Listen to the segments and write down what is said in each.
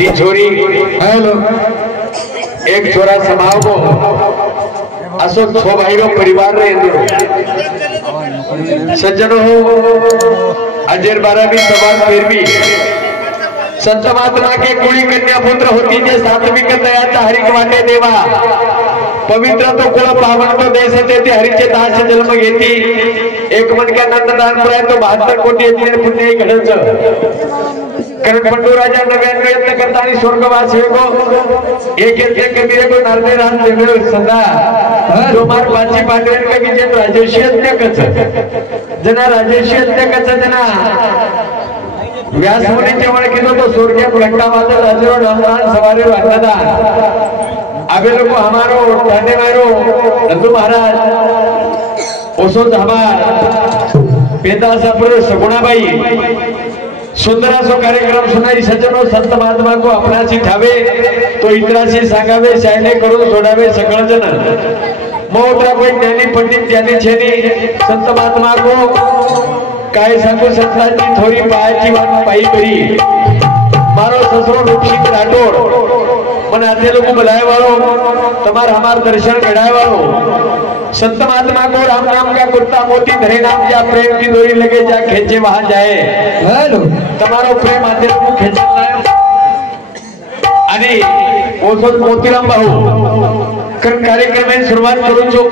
दी छोरी हेलो एक छोरा समाव को असो छो भाई रो परिवार रे सज्जनो अजर बारा भी सवाल फिर भी संत महात्मा के कुड़ी कन्या पुत्र होती जे सात्विक दयाचा हरिक वाटे देवा पवित्र तो कुळ पावन तो देश ते हरीचे दास जन्म घेती एक मन का नंददान पुराय तो 72 कोटी यज्ञ पुण्य घडच कारण पंडू राजा 99 यत्न करता आणि स्वर्गवास को एक यज्ञ कबीर को नारदे रात देवे सदा जो मार पाची पांडवन का विजय राजेशी यज्ञ कच जना राजेशी यज्ञ कच जना व्यास मुनीचे वळखीतो तो सूर्य घंटा वादल हजारो नामदान सवारे वाददा अबे लोग हमारो ठाणे मारो नंदू महाराज ओसो हमार पेदा सपुर सगुणाबाई सुंदर सो कार्यक्रम सुनाई सज्जनो संत महात्मा को अपनासी ठावे तो इतराशी सांगावे शायने करून सोडावे सकळ जन मोत्रा कोई ज्ञानी पंडित ज्ञानी छेनी संत महात्मा को काय सांगू संतांची थोडी पायाची वाट पायी करी मारो ससरो रूपसिंह राठोड मन आते लोग बुलाए वालो तमार हमार दर्शन घड़ाए वालो संत महात्मा को राम नाम का कुर्ता मोती धरे नाम जा प्रेम की डोरी लगे जा खेचे वहां जाए हेलो तमारो प्रेम आते लोग खेचला आणि ओसो मोतीराम भाऊ कारण कार्यक्रम में सुरुवात करू छो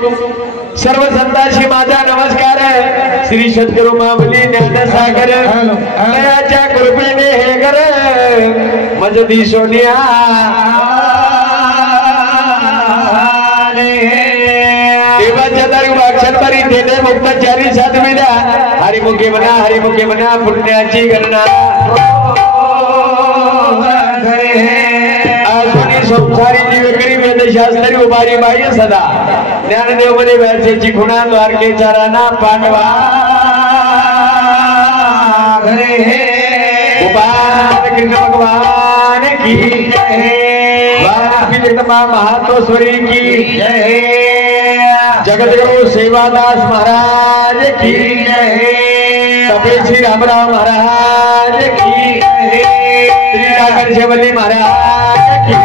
सर्व संतांशी माझा नमस्कार श्री सद्गुरु माऊली ज्ञानसागर दयाच्या कृपेने हे कर मज दिसोनिया देवाच्या दारी वाक्षण बरी देणे मुक्तचारी साधविला हरिमुखे म्हणा पुण्याची गणना संसारी जीवकरी वेदशास्त्री उभारी बाह्य सदा ज्ञानदेव मध्ये व्यासेची खुणा द्वारकेचा राणा पांडवा घरे गोपाल कृष्ण भगवान की जय वाराणसी जगदम्बा महातोश्वरी की जय जगतगुरु सेवादास महाराज की जय तपेश्री रामराव महाराज की जय श्री राघव शेवली महाराज की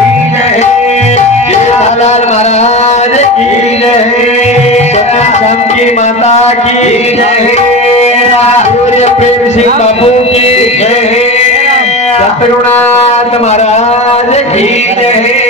लाल महाराज की जय श्याम की माता की जय सूर्य प्रेम सिंह बाबू की जय सतगुरुनाथ महाराज की जय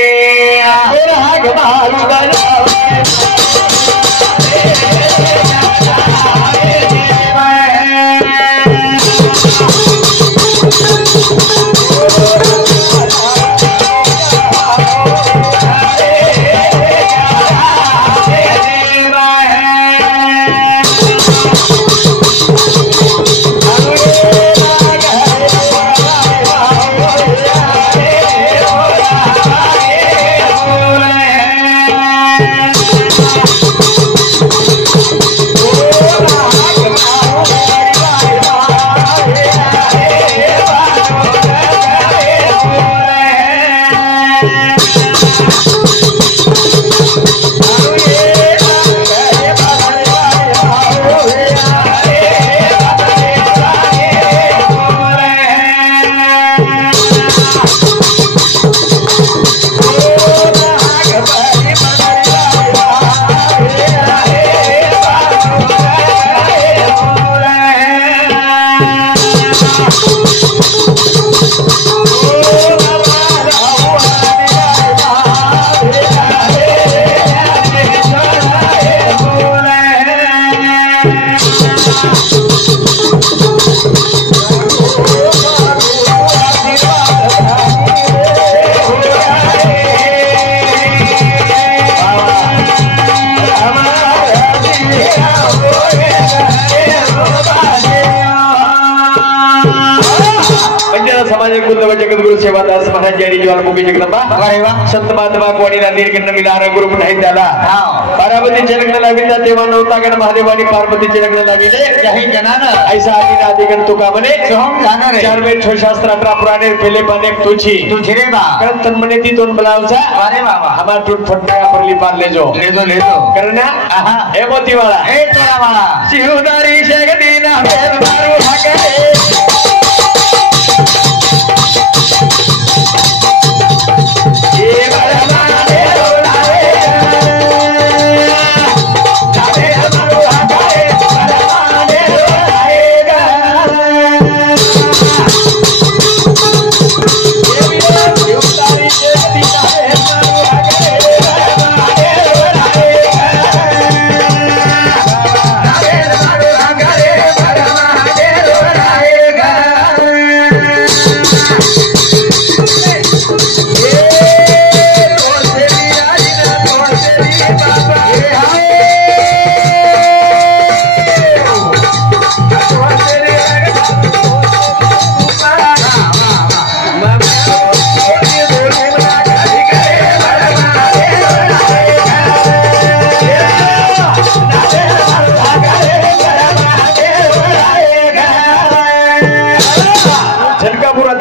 जगद्गुरु सेवादास महाराज जय ज्वालामुखी जगदंबा संत महात्मा कोणी निर्गण मिलार गुरु नाही त्याला पार्वतीचे लग्न लाविला तेव्हा नव्हता गण महादेवानी पार्वतीचे लग्न लाविले काही जनानं ऐसा आदि आदिगण तुका म्हणे सोहम जाणार चार वेद छो शास्त्र 18 पुराणे पेले पाने तुझी रे बा कारण तन म्हणे ती दोन बलावचा अरे बाबा हमार टूट फटका परली पार ले जो करना ए मोती वाला ए तोरा वाला शिवदारी शेगदीना मेर मारू हके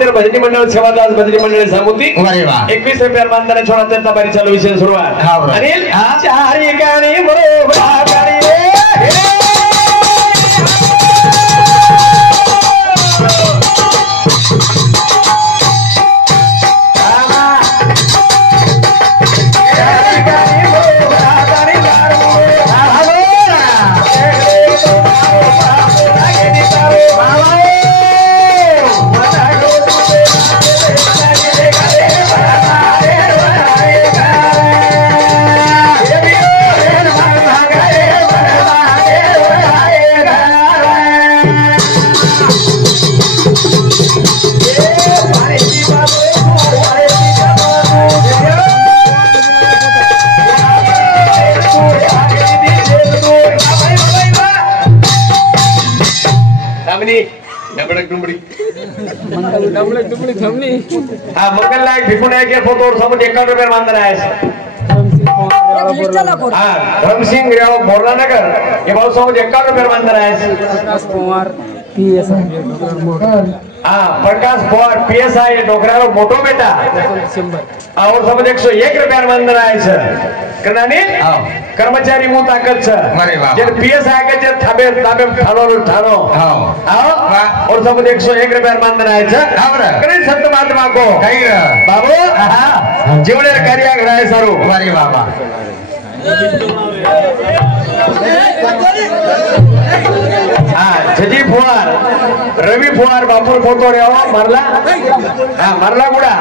मंदिर भजनी मंडळ सेवादास भजनी मंडळ सांगूती अरे वा 21 रुपया मानताना छोडा त्यांचा बारी चालू विषय सुरुवात हा बरोबर अनिल चारी गाणी बरोबर गाणी हाँ मंगल नायक भिकू नायक के फोटो और समझ 51 रुपये मानता है हाँ धर्म सिंह बोरला नगर ये बहुत समझ 51 रुपये मानता है प्रकाश कुमार हाँ प्रकाश पवार PSI डोकरालो मोटो बेटा और समझ 101 रुपये मानता है करनानी कर्मचारी मु ताकत जे PSI के जे थाबे थाबे ठाणो और सब 101 रुपया मानधन आहे करे संत महात्मा को बाबू जेवढे कार्य घडाय सारू अरे बाबा हाँ छजी फुवार रवि फुवार बापूर फोटो रे मारला हाँ मारला गुडा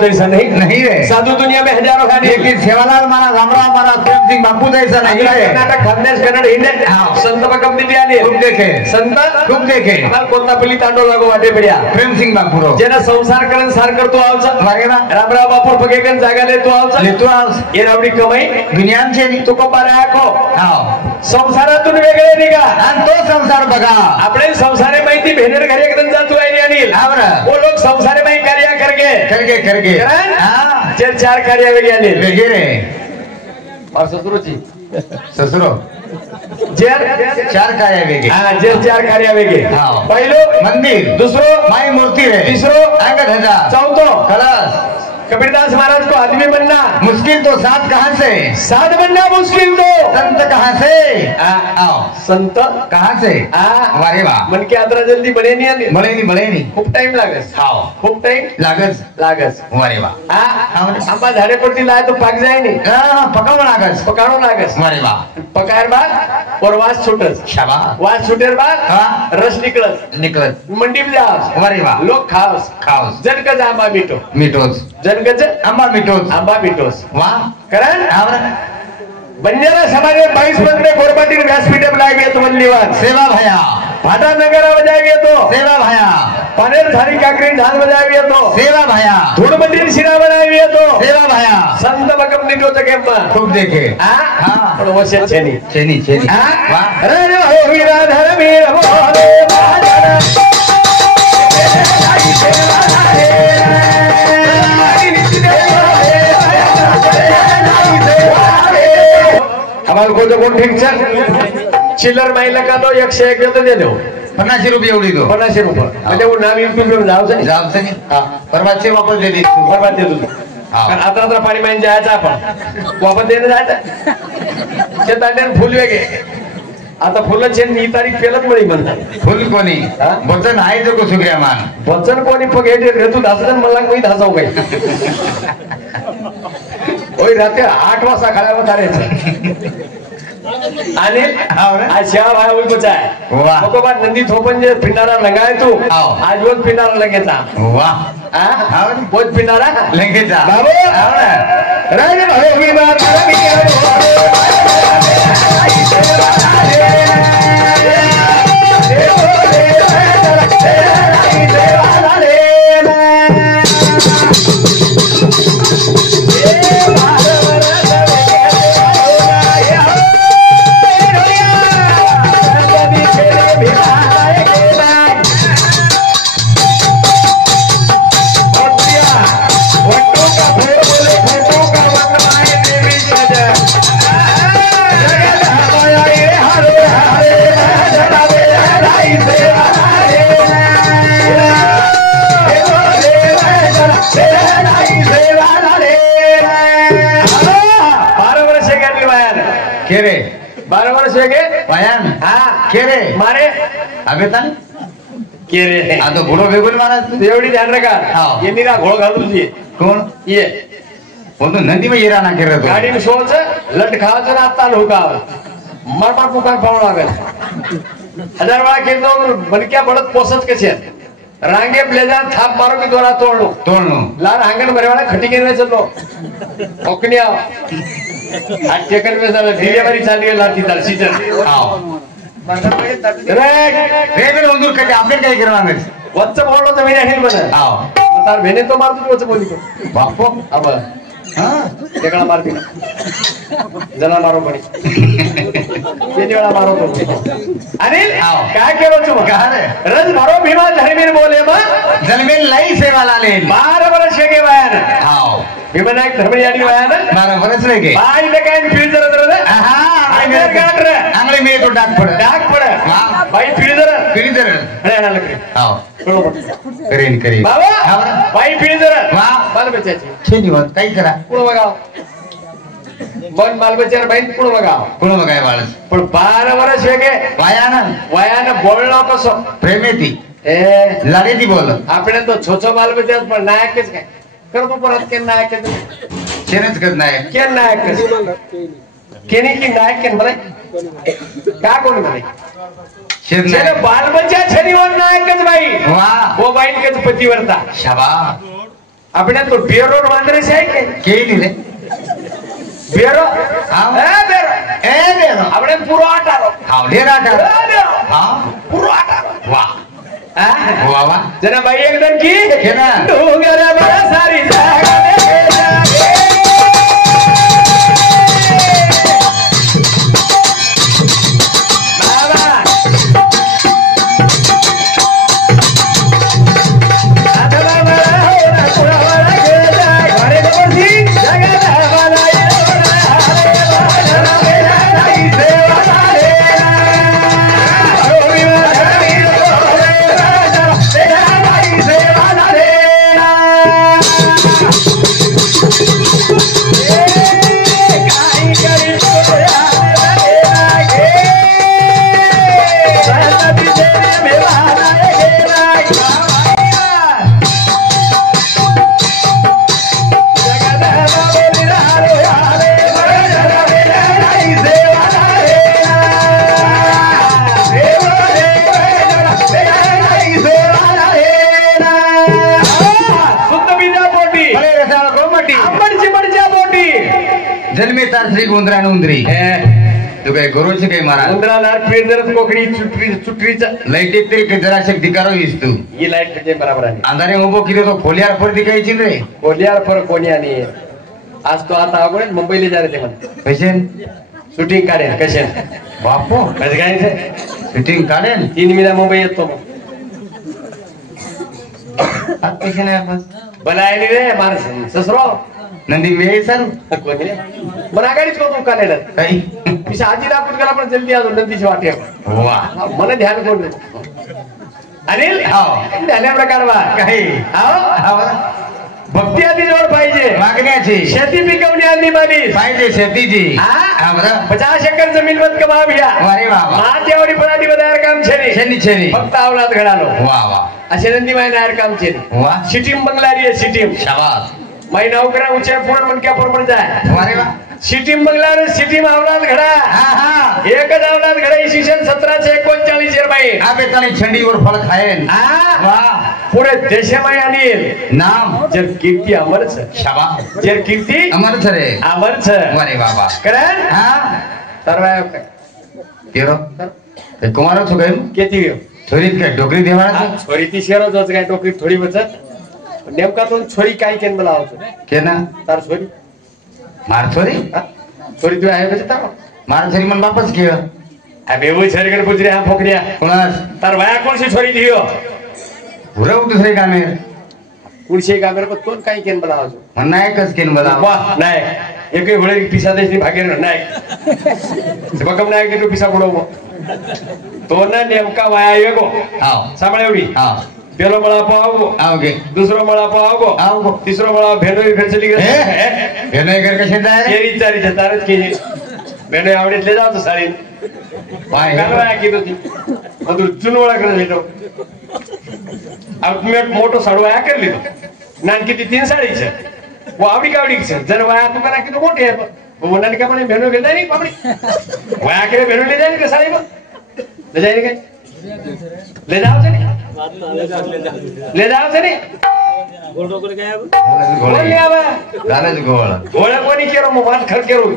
जैसा नहीं है साधु दुनिया में हजारों खाने लेकिन सेवालाल महाराज रामराव महाराज प्रेम सिंह बापू जैसा नहीं है कर्नाटक खानदेश कन्नड हिंदी संत बकम दिली आले खूप देखे संत खूप देखे मला कोणतापल्ली तांडो लागो वाटे पड्या प्रेम सिंह बापू जेना संसार करण सार करतो आवचा लागेना रामराव बापूर पगेकन जागा लेतो आवचा लेतो आवस ये रावडी कमाई दुनियांचे तू को पारा आखो हां संसारातून वेगळे निघा आणि तो संसार बघा આપણે संसारे माहिती भेनेर घरी एकदम जातो आहे अनिल हां वो लोग संसारे में कार्य करके हां चार चार कार्य वेगळे अनिल वेगळे रे और ससुरोची ससुरो जेर चार कार्य वेगळे हां जेर चार कार्य वेगळे हां पहिलो मंदिर दूसरो माई मूर्ति रे तीसरो अंग ध्वजा चौथो कलश कबीरदास महाराज को आदमी बनना मुश्किल तो साथ कहाँ से साध बनना मुश्किल तो संत कहाँ से आओ संत कहाँ से वारे वाह मन के आदरा जल्दी बने नहीं बळे नहीं खूप टाइम लागस हाओ खूप टाइम लागस वारे वाह आंबा झाडे पडती लाय तो पाक जाय नहीं पकावं लागस पकावं लागस वारे वाह पकायर बाद और वास छूटस शाबाश वास छूटेर बाद रस निकलत मंडी में जास वारे वाह लोग खाओस जनकज आंबा मिठोस जनकज आंबा मिठोस वाह करण बंजारा समाज में 22 बंदे गोरबाटी व्यासपीठ बनाए तो बंदीवान सेवा भया भाटा नगर बजाए तो सेवा भया पानेर थारी काकरी धान बजाए तो सेवा भया धूड़ मंदिर शिरा बनाए तो सेवा भया संत बकम निको जगे खूब देखे हाँ पण वशे छेनी वाह रे हो वीरा धर्मीर बोले बाजन नको जगून ठीक छान चिल्लर माहिला का तो 101 देतो दे देऊ 50 रुपये एवढी तो 50 रुपये म्हणजे नाम युट्यूब जाऊ जावचं नाही परवाचे वापस दे दे बरबाद देतो कारण आता पाणी माहिती जायचं आपण वापस देणं जायचं शेताने फुल वेगे आता फुलाचे ही तारीख पेलत मळी म्हणतात फुल कोणी वचन आहे जो सुग्र्या मान वचन कोणी पग तू धासजन मला मी धासाव काही ओय रात्री 8 वाजता खाल्यावर धारायचं आणि श्याम भाई उई बचाय नको बात नंदी थोपन जे पिनारा लगाय तू आज बोल पिनारा लगेचा वाह हां बोल पिनारा लगेचा बाबू राजे भाई मी मार केरे 12 वर्ष के वायान हाँ केरे मारे अबे तान केरे आता घोडो बेगुल मारा तू एवढी ध्यान रखा ये मेरा घोड़ घालू जी कोण ये वो तो नदी में येरा ना केरे तो गाड़ी में सोच लट खावाचं ना आता लोका मार मार पुकार पावण लागल 1000 वेळा केलो बनक्या बडत पोसत कसे रांगे ब्लेजार थाप मारो की दोरा तोडलो लाल हांगण भरेवाला खटी घेऊन चललो ओकनिया आज टेकन में झालं डिलिव्हरी चालली लाती तर सीजन रे रे उंदूर कधी आपल्याला काय करणार वच्च बोललो तर मेने हिल बन तार भेने तो मारतो वच्च बोली बापो अब हां टेकला मारती जला मारो पडी किती वेळा मारो तो अनिल काय केलं तू का रे रज मारो भीमा धर्मीर बोले मग जन्मेल लाई सेवा लाले 12 वर्ष के वायन हां भीमनायक धर्मी याडी वायन 12 वर्ष रे के बाई ले काय फील जरा जरा हां आगे काट रे आंगळे मे तो डाक पड हां बाई फील जरा अरे आला लकड़ी हां करेन बाबा बाई फील जरा वाह बाल बच्चाची छेनी होत काही करा पुढे बघा बन बाल बच्चा बाई पुढे बघा काय बाळस पण 12 वर्ष वेगे वयानं बोलणं कसं प्रेमेती ए लाडे ती बोल आपण तो छोछो बाल बच्चा पण नायकच काय करतो परत के नायक चेनच करत नाही के नायक केने की नायक के मला का कोण म्हणे शेर बाल बच्चा छनीवर नायकच बाई वाह वो बाई के पतिवर्ता शाबाश आपण तो बेरोड वांद्रे से है के रे बेरो हां ए बेरो આપણે પૂરો આટારો હાવ લેરા આટારો હા પૂરો આટારો વાહ વાહ વાહ જરા ભાઈ એકદમ की કેના ડુંગર બડા સારી જાગા जन्मे तार श्री गोंधरा उंदरी तू काय गुरुची काय मारा उंदराला पेजरच कोकडी चुटरीचा लाईट तरी जरा शक्ती करो हीस तू ही लाईट म्हणजे बरोबर आहे अंधारे उभो किती तो खोलियार पर दिखायची रे खोलियार पर कोणी आणि आज तो आता आपण मुंबईला जा रे ते म्हणते कशेन शूटिंग काढेल कशेन बापो कसं काय शूटिंग काढेल 3 महिना मुंबई येतो मग आज कशे नाही आपण बनायली रे माणस ससरो नंदी वे सर कोणी मन आगाडीच करतो कालेला काही पिसा आजी दाखवत गेला पण जल्दी आलो नंदीची वाटे वा मन ध्यान कोण अनिल हो ध्यान प्रकार वा काही भक्ती आधी जोड पाहिजे मागण्याची शेती पिकवणी आधी मानीस पाहिजे शेतीची 50 एकर जमीन मत कमा भैया अरे वा वा माझ्यावडी पण आधी बदार काम छेनी छेनी छेनी फक्त आवलात घडालो वा वा असे नंदी माय नायर काम छेनी वा सिटीम बंगलारी आहे सिटीम शाबास माई नौकरा उच्च पूर्ण मनक्या पूर्ण जाय अरे वा सिटीम बंगलार सिटीम आवलात घडा हा एकच आवलात घडा इसवी सन 1739 बाई हा बेताने छंडीवर फळ खायन वा पुढे देशमाई अनिल नाम जर कीर्ती अमरच शाबास जर कीर्ती अमर छरे अमरच अरे बाबा करण हा तरवाय तेरो ते कुमारो छु गयो किती गयो छोरीत काय डोकरी देवाळा छोरी ती शेरच होत काय टोकरी थोडी बचत नेमका तो छोरी काय केन मला होतो के ना तार छोरी मार छोरी छोरी तू आहे बचत तार मार छोरी मन वापस कियो अबे वो छरगन पुजरे हा फोकरिया कोणास तार वाया कोण सी छोरी दियो पुरा दुसरे कामे कुणशे कामेर को कोण काय केन मला होतो म्हणना एकच केन बला वाह नाही एकही होळे पिसा देशनी भागेर नाही बकम नाही की तू पिसा बुडव तो ना नेमका वाया येगो हाव सांभाळ एवढी हाव पेलो मळा पावगो आवगे दुसरो मळा पावगो आवगो तिसरो मळा भेनोई खर्चली गे हे नाही कर कशे जाय शेरी चारी जतारच केली भेनोई आवडीतले जातो साडी पाय काय की होती मधुर चुनवळा करले तो अल्टिमेट मोटो साडवाया करली तो नान किती 3 साडीचे वो आवडी कावडीचे जर वाया तू करा की तो मोठे आहे वो नान का पण भेनो गेला नाही पापडी वाया के भेनो ले जाय का साडी मग ले जाय काय ले जाओ चली ले जाओ चली गोल कर काय बोल ले आवा झालं गोळ गोळा कोणी केरो मोबाईल खर केरो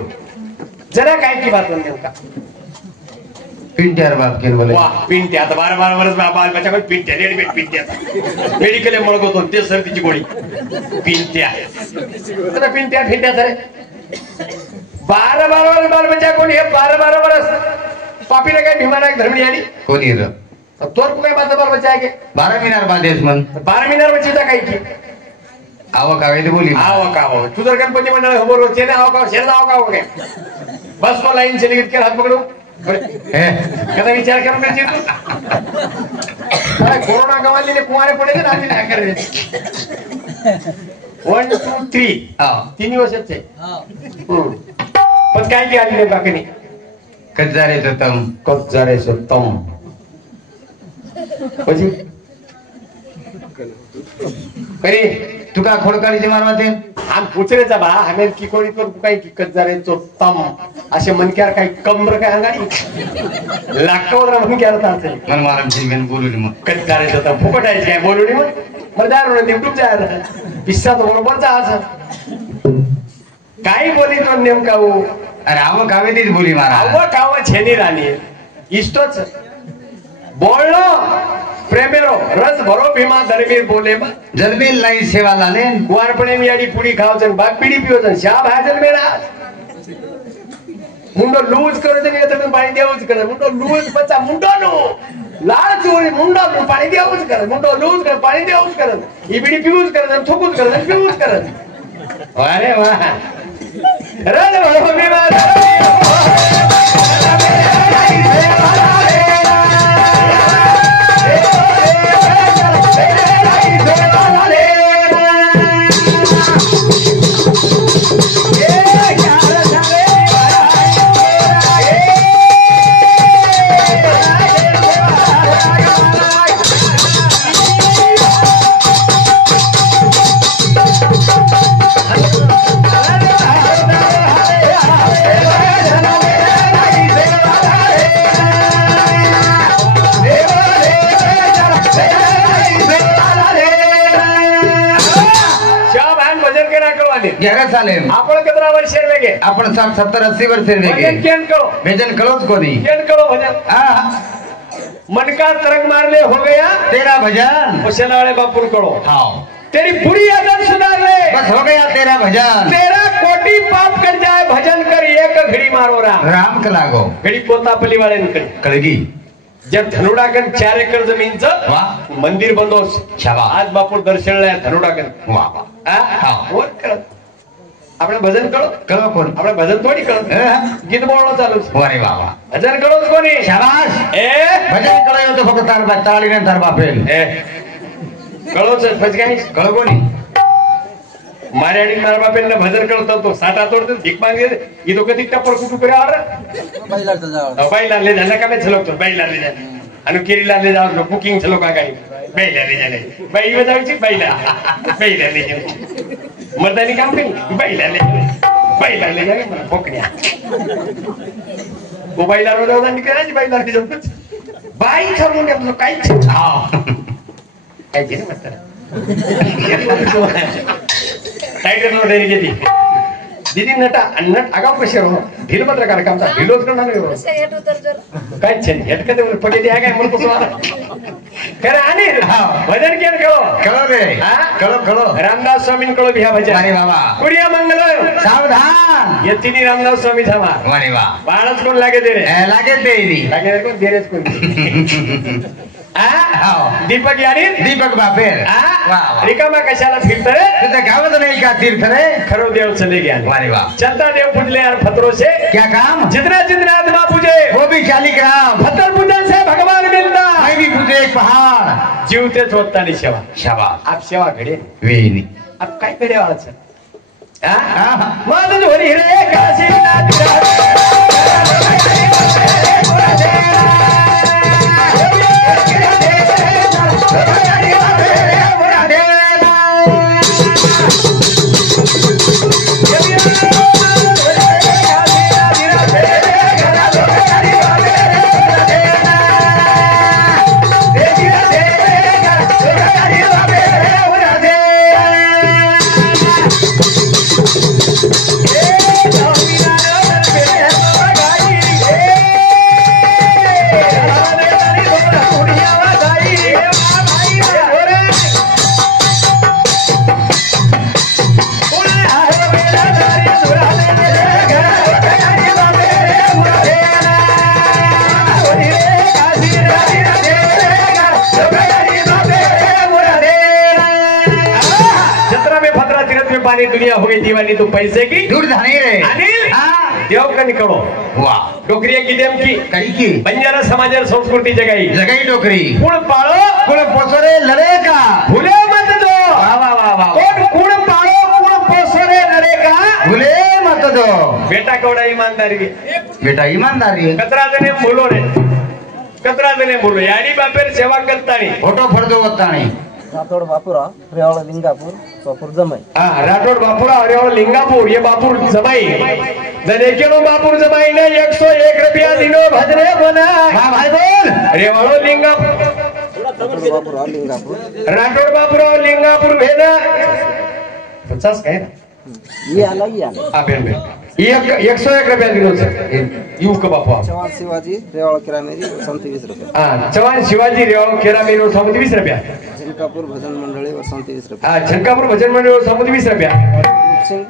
जरा काय की बात नेमका पिंट्यार बाप केन बोले वाह पिंट्या आता 12 वर्ष बाल बच्चा पिंट्या रेडीमेड पिंट्या मेडिकल मळग होतो ते सर्दीची गोळी पिंट्या आता पिंट्या सरे 12 वर्ष बाल बच्चा कोणी हे 12 वर्ष पापीने काय भीमानायक धर्मणी आली कोणी र तोर को काय बात बाल बच्चा आहे के 12 मिनार बांधेस मन 12 मिनार बच्चा काय की आव कावे ते बोली आव का तू जर गणपती मंडळ खबर होते ना आव का शेर आव का काय बस को लाइन चली गई के हाथ पकड़ो कदा विचार करून घ्यायची तू कोरोना गवालेले कुमारे पडले ना आधी काय करायचे 1 2 3 3 वर्षाचे पण काय की आली नेमका कनी कज्जारे तम कज्जारे सत्तम પછી करी तुका खोडकाळीचे मारवाते आम पुचरेचा बा हमें की कोणी तो काय की कज्जारे तम असे मनक्यार काय कमर काय अंगाडी लाखवर मनक्यार ताते मन मारम जीवन बोलूनी मग कज्जारे तम फुकट आहे काय बोलूनी मग मरदार ने युट्यूब जाय पिस्सा तो बरोबर जा असं काय बोली तो नेमका वो अरे आव कावे तीच बोली मारा आव काव छेनी राणी इष्टच बोललो प्रेमेरो रस भरो भीमा धर्मीर बोले बा जलमेल नाही सेवा लाले कुवारपणे मी आडी पुडी खावचन बाग पिडी पिवचन शा भाजल मेरा मुंडो लूज करत मी आता पाणी देऊच करत मुंडो लूज बच्चा मुंडो नो लाल चोरी मुंडो पाणी देऊच करत मुंडो लूज करत पाणी देऊच करत ही बिडी पिऊच करत थुकूच करत पिऊच करत अरे वाह रस भरो भीमा आपण कितना वर्ष वेगे आपण 70 80 वर्ष वेगे केन करो भजन कळोच कोणी केन करो भजन मन का तरंग मारले हो गया तेरा भजन हुसैन वाले बापुर करो हाँ तेरी बुरी आदत सुधार ले बस हो गया तेरा भजन तेरा कोटि पाप कर जाए भजन कर एक घड़ी मारो राम का लागो घड़ी पोतापली वाले कळगी जब धनुडागन 4 एकर जमीनचं वाह मंदिर बंदोस शाबास आज बापूर दर्शनला धनुडागन वाह वर करत આપણે ભજન કરો કળો કોણ આપણે ભજન થોડી કરો હે? ગીત બોલવાનું ચાલુ છે વારે વાહ વાહ ભજન કરો છો કોની શાબાશ એ ભજન કળાયો તો ફક્ત તાર બા તાળીને તાર બાપેલ એ કરો છે પછી કઈ કળો કોની મારે આડી મારા બાપે ને ભજન કરો તો સાટા તોડ દે ભીખ માંગે એ તો કદી ટપર કુટુ કરે આરે બાઈલા લે જાને કામે છલો તો બાઈલા લે જાને અને કેરીલા લે જાવ તો બુકિંગ છલો કાગાઈ બાઈલા લે જાને બાઈ બજાવી છે બાઈલા લે જાને મર્દાની કામ કરી બાઈલા લે જાને મને ફોકણ્યા ઓ બાઈલા રો દાદા નીકળ્યા છે બાઈલા લે જાવ બાઈ ખરું ને તો કાઈ છે હા કાઈ છે ને મત टाइगर नो डेरी गेली दीदी नट आगाव कशे रो ढील पत्रकार कामचा ढिलोच करणार नाही काय छे हेटकते पडे दे काय मन कसं खरं आणि भजन केलं कळो कळो रे कळो कळो रामदास स्वामी कळो बिहा भजन अरे बाबा कुडिया मंगल सावधान यतिनी रामदास स्वामी थांबा वारे वाह बाळच कोण लागे दे रे लागे देरी लागे दे कोण देरेच कोण दीपक यानी दीपक बापेर वाह रिकामा कशाला फिरत रे तुझ्या गावात नाही का तीर्थ रे खरो देव चले गया वारे वाह चलता देव पूजले यार फतरों से क्या काम जितना जितना आत्मा पूजे वो भी 40 ग्राम फतर पूजन से भगवान मिलता मैं भी पूजे एक पहाड़ जीवते होता नहीं सेवा शाबाश आप सेवा घडे वेनी आप काय घडे वाळच हां मन झोरी रे काशीनाथ पानी दुनिया हो गई दीवानी तो पैसे की दूर जाने रे अनिल देव का निकलो वाह डोकरी की देव की काही की बंजारा समाजर संस्कृती जगाई जगाई डोकरी कुळ पाळो कुळ पोसरे लढे का भूले मत दो वाह वाह वाह वाह कोण कुळ पाळो कुळ पोसरे लढे का भूले मत दो बेटा कवडा ईमानदारी बेटा ईमानदारी कतरा जने बोलो रे कतरा जने बोलो याडी बापेर सेवा करतानी फोटो फरदो वतानी राठोड बापुरा रेवाड़ा लिंगापुर बापुर जमाई राठोड बापुरा रेवाड़ा लिंगापुर ये बापुर जमाई दनेकेनो बापुर जमाई ने 101 रुपया दिनो भजने बना हां भाई बोल रेवाड़ो लिंगापुर बापुरा लिंगापुर राठोड बापुरा लिंगापुर भेदा 50 काय ये आला बेन 101 रुपया दिनो सर यू का बापा चव्हाण शिवाजी रेवाड़ा किरामेरी 27 रुपये चव्हाण शिवाजी रेवाड़ा किरामेरी 27 रुपया झनकापुर भजन मंडळी 27 रुपये झनकापुर भजन मंडळी 27 रुपया सिंह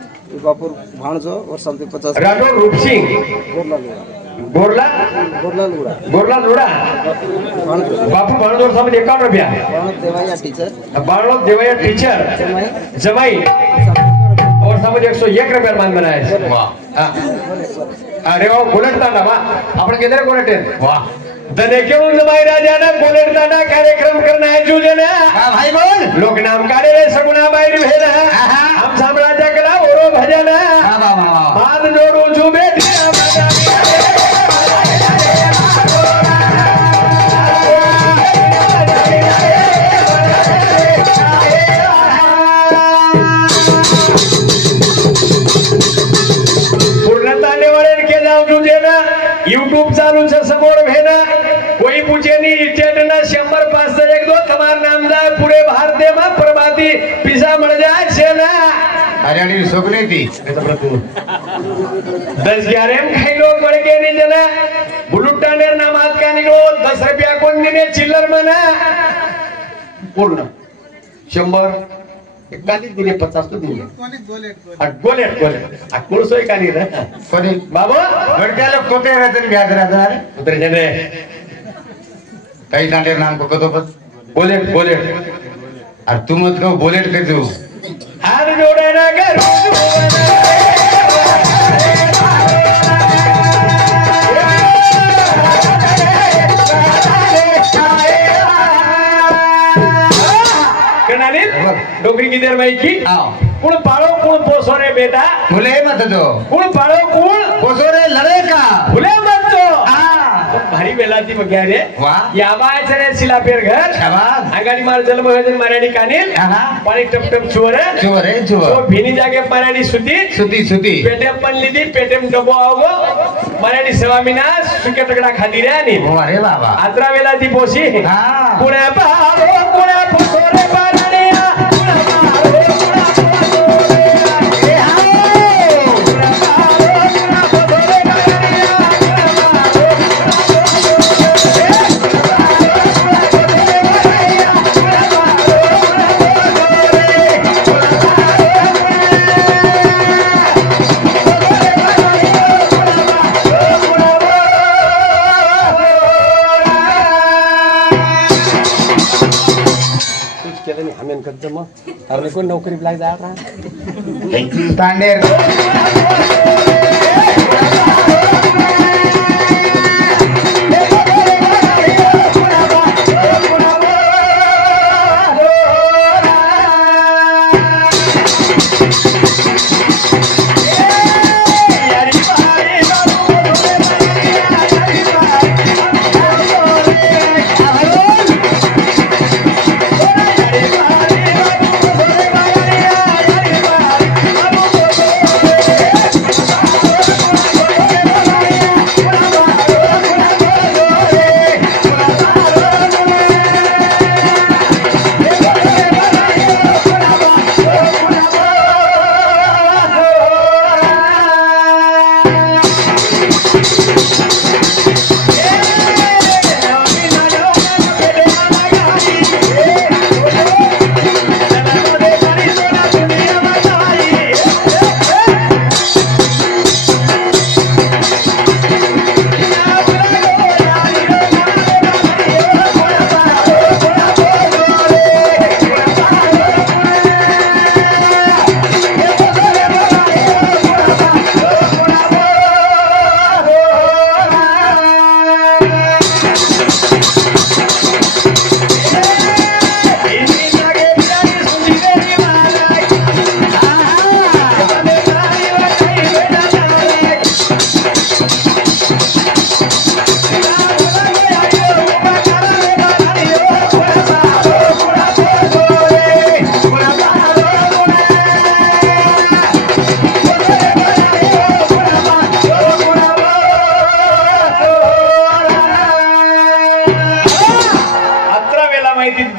बापुर भाणजो 50 राठोड रूपसिंह गोरला लुड़ा भाणजो बापू भाणजो 51 रुपया भाणज देवैया टीचर बाळो देवैया टीचर जमाई और समझ 101 रुपया मान बनाए वाह अरे वो गोलटताना बा आपण केदरे गोलटे वाह दने क्यों जमाई राजाना गोलटताना कार्यक्रम करना है जुजना हां भाई बोल लोक नाम काढे सगुणा बाहेर भेना हम साम्राज्य कला ओरो भजना वाह वाह वाह मान जोडू जुबे दिया यूट्यूब चालू से समोर भेना कोई पूछे नहीं स्टेट ना 100-501 तुम्हार नाम जाए पूरे भारत में प्रभाती पिज्जा मिल जाए छे ना हरियाणी सोगले थी 10-11 खाई लोग बढ़ के नहीं जना बुलुट्टा ने नामात का निकलो 10 रुपया कोण दिने चिल्लर मना पूर्ण 100 एकाली दिने 50 तो दिले गोलेट कुळसोय का नाही रे कोणी बाबा गडक्याला कोते रहते ब्याज राहणार उतर जने काही दांडेर नाम को कदो पत गोलेट और तुम मत कहो बुलेट के तू हात जोडायला डोकरी की देर माई की कुण पाळो कुण पोसो रे बेटा फुले मत दो कुण पाळो कुण पोसो रे लड़े का फुले मत दो भारी बेलाती बघ्या रे याबायचं रे शिला पेर घर आगाडी मार जन्म होजन मराठी कानील पाणी टप टप चुवर चुवर तो भिनी जागे मराठी सुती सुती सुती पेटे पण लिदी पेटेम डबो आवगो मराठी सवामीना सुके तगडा खादी रे आणि अरे बाबा आत्रा वेला ती पोशी कुण्या पाळो कुण्या पोसो रे अरे कोण नोकरी लाग जा तांडेर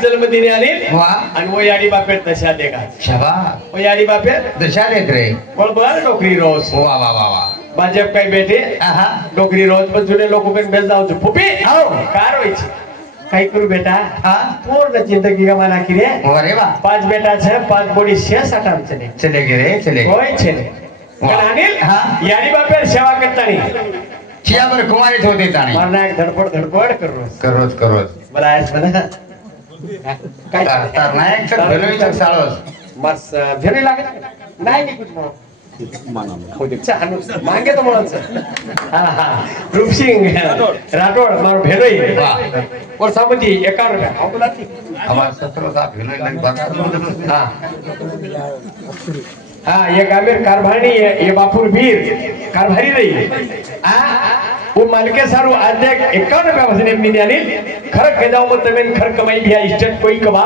जन्मदिनी आली आणि वो याडी बापेर दशा देगा शाबा वो याडी बापेर दशा देख रे बरोबर नोकरी रोज वाह वाह वाह वाह भाजप काही बेटे नोकरी रोज पण जुने लोक पण बेल जाऊ फुपी कार व्हायची काही करू बेटा पूर्ण जिंदगी गमाना की रे अरे वाह 5 बेटा छे 5 बोडी 6-7 आम चले चलेगे रे चले होय चले अनिल याडी बापेर सेवा करतानी चिया बर कुमारी होते तानी मारना एक धडपड करोज बलायस बना काय तर नायक सर भलोई तक साळस मस भेरे लागे नाही की कुछ मानो खोदे चाहनु मांगे तो म्हणच हा रूपसिंग राठोड मारो भेरोई और सामती 51 रुपया हाउ बोलाती हमार 17 का भेलोई लग बात हाँ ये गामेर कारभारी ये बापुर वीर कारभारी रही वो मालके सारू आज 51 रुपया वजन एमनी न्यानी खरं के जाऊ मत तमेन खरं कमाई भी इज्जत कोई कबा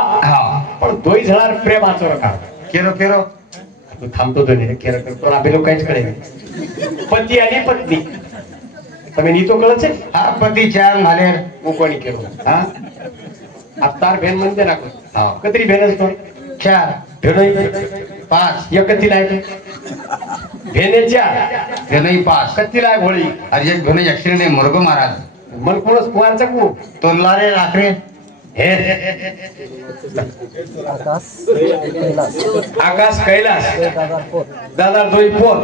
पण 2000 प्रेमाचो रका केरो तू थांबतो तो नाही केरो करतो आपले लोक काहीच कळे पती आणि पत्नी તમે ની તો કળે છે હા પતિ ચાર માલેર હું કોની કેરો હા અવતાર બેન મંદે નાખો હા કતરી બેન તો ચાર ભેણોઈ 5 એકતી લાય ભેને ચાર ભેણોઈ 5 કતી લાય હોળી અરે એક ભેણે એક્સિડન્ટ ને મુર્ગો મારા મન કોણસ કુવાર ચકુ તોલારે રાખરે હે આકાશ કૈલાસ દાદા દોઈ પોત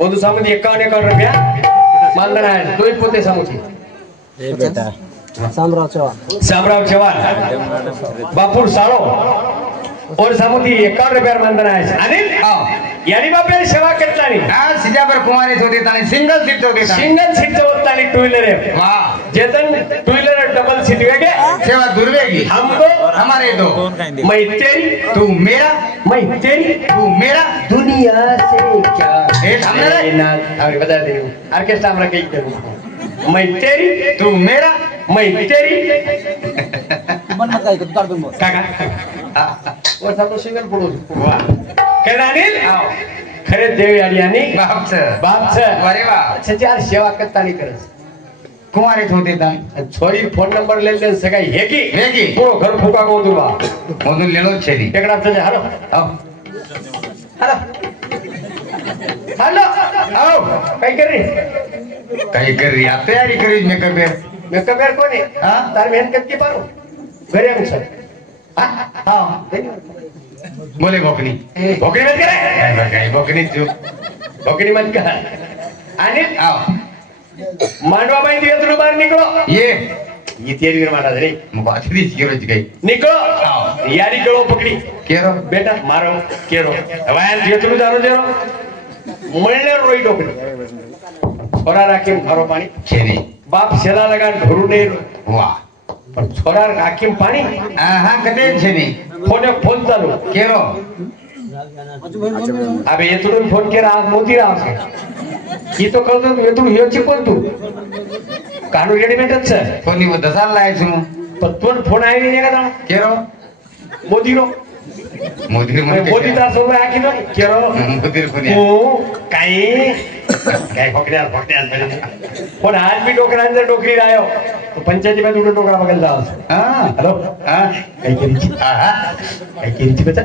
બધું સામે 51 રૂપિયા मानधन आहे दोन पोते सामुची ए बेटा शामराव चव्हाण बापूर साळो और सामुदी 51 रुपया मानधन आहे अनिल यानी बापे सेवा करतानी सीजापर कुमारी होते तानी सिंगल सीट होते सिंगल सीट होतानी टू व्हीलर है वाह जेतन टू व्हीलर डबल सीट वेगे सेवा दुर्वेगी हमको हमारे दो मैं तेरी तू मेरा मैं तेरी तू मेरा दुनिया से क्या हमने अरे बता दे ऑर्केस्ट्रा हमरा कहीं करूं मैं तेरी तू मेरा मैं तेरी मन मत काय तू काढून बोल काका और सब सिंगल पडू वाह केना अनिल खरे देव यानी बाप छ अरे वाह सचार सेवा करता नहीं करस कुमारी होते तानी छोरी फोन नंबर ले ले सगाई हेगी पूरो घर फूका को दुबा मोदन लेलो छेली टेकड़ा चले हेलो हेलो हेलो आओ काय कर रही काही कर रही आप तयारी करी मेकअप यार कोणी हां तार मेहनत करती पारो घरी आम सर हां बोले भोकनी मत करे काय भोकनी तू भोकनी मत कर अनिल आओ मांडवा बाई दिवस रू बाहर निकलो ये तेरी मारा रे बात दी केरो गई निकलो यारी गळो पकडी केरो बेटा मारो केरो हवाय दिवस रू जानो देरो मळने रोई टोकडी छोरा राखीम खारो पाणी छेनी बाप शेला लगा ढोरू ने वाह पण छोरा राखीम पाणी हां कते छेनी फोन चालू केरो अबे येतून फोन केला आज मोती राव की तो कळतो येतून ह्योची कोण तू कानू रेडीमेडच छ कोणी दसाल लायछु पण तू फोन आहे नाही का केरो मोदीरो मोदी मोदी ता सोबत आकी न केरो मोदी कोणी ओ काय फकड्या पण आज मी डोकरांचा डोकरी रायो तो पंचायती मध्ये उडून डोकरा बघायला जाव हां हॅलो काय केलीची काय केलीची बेटा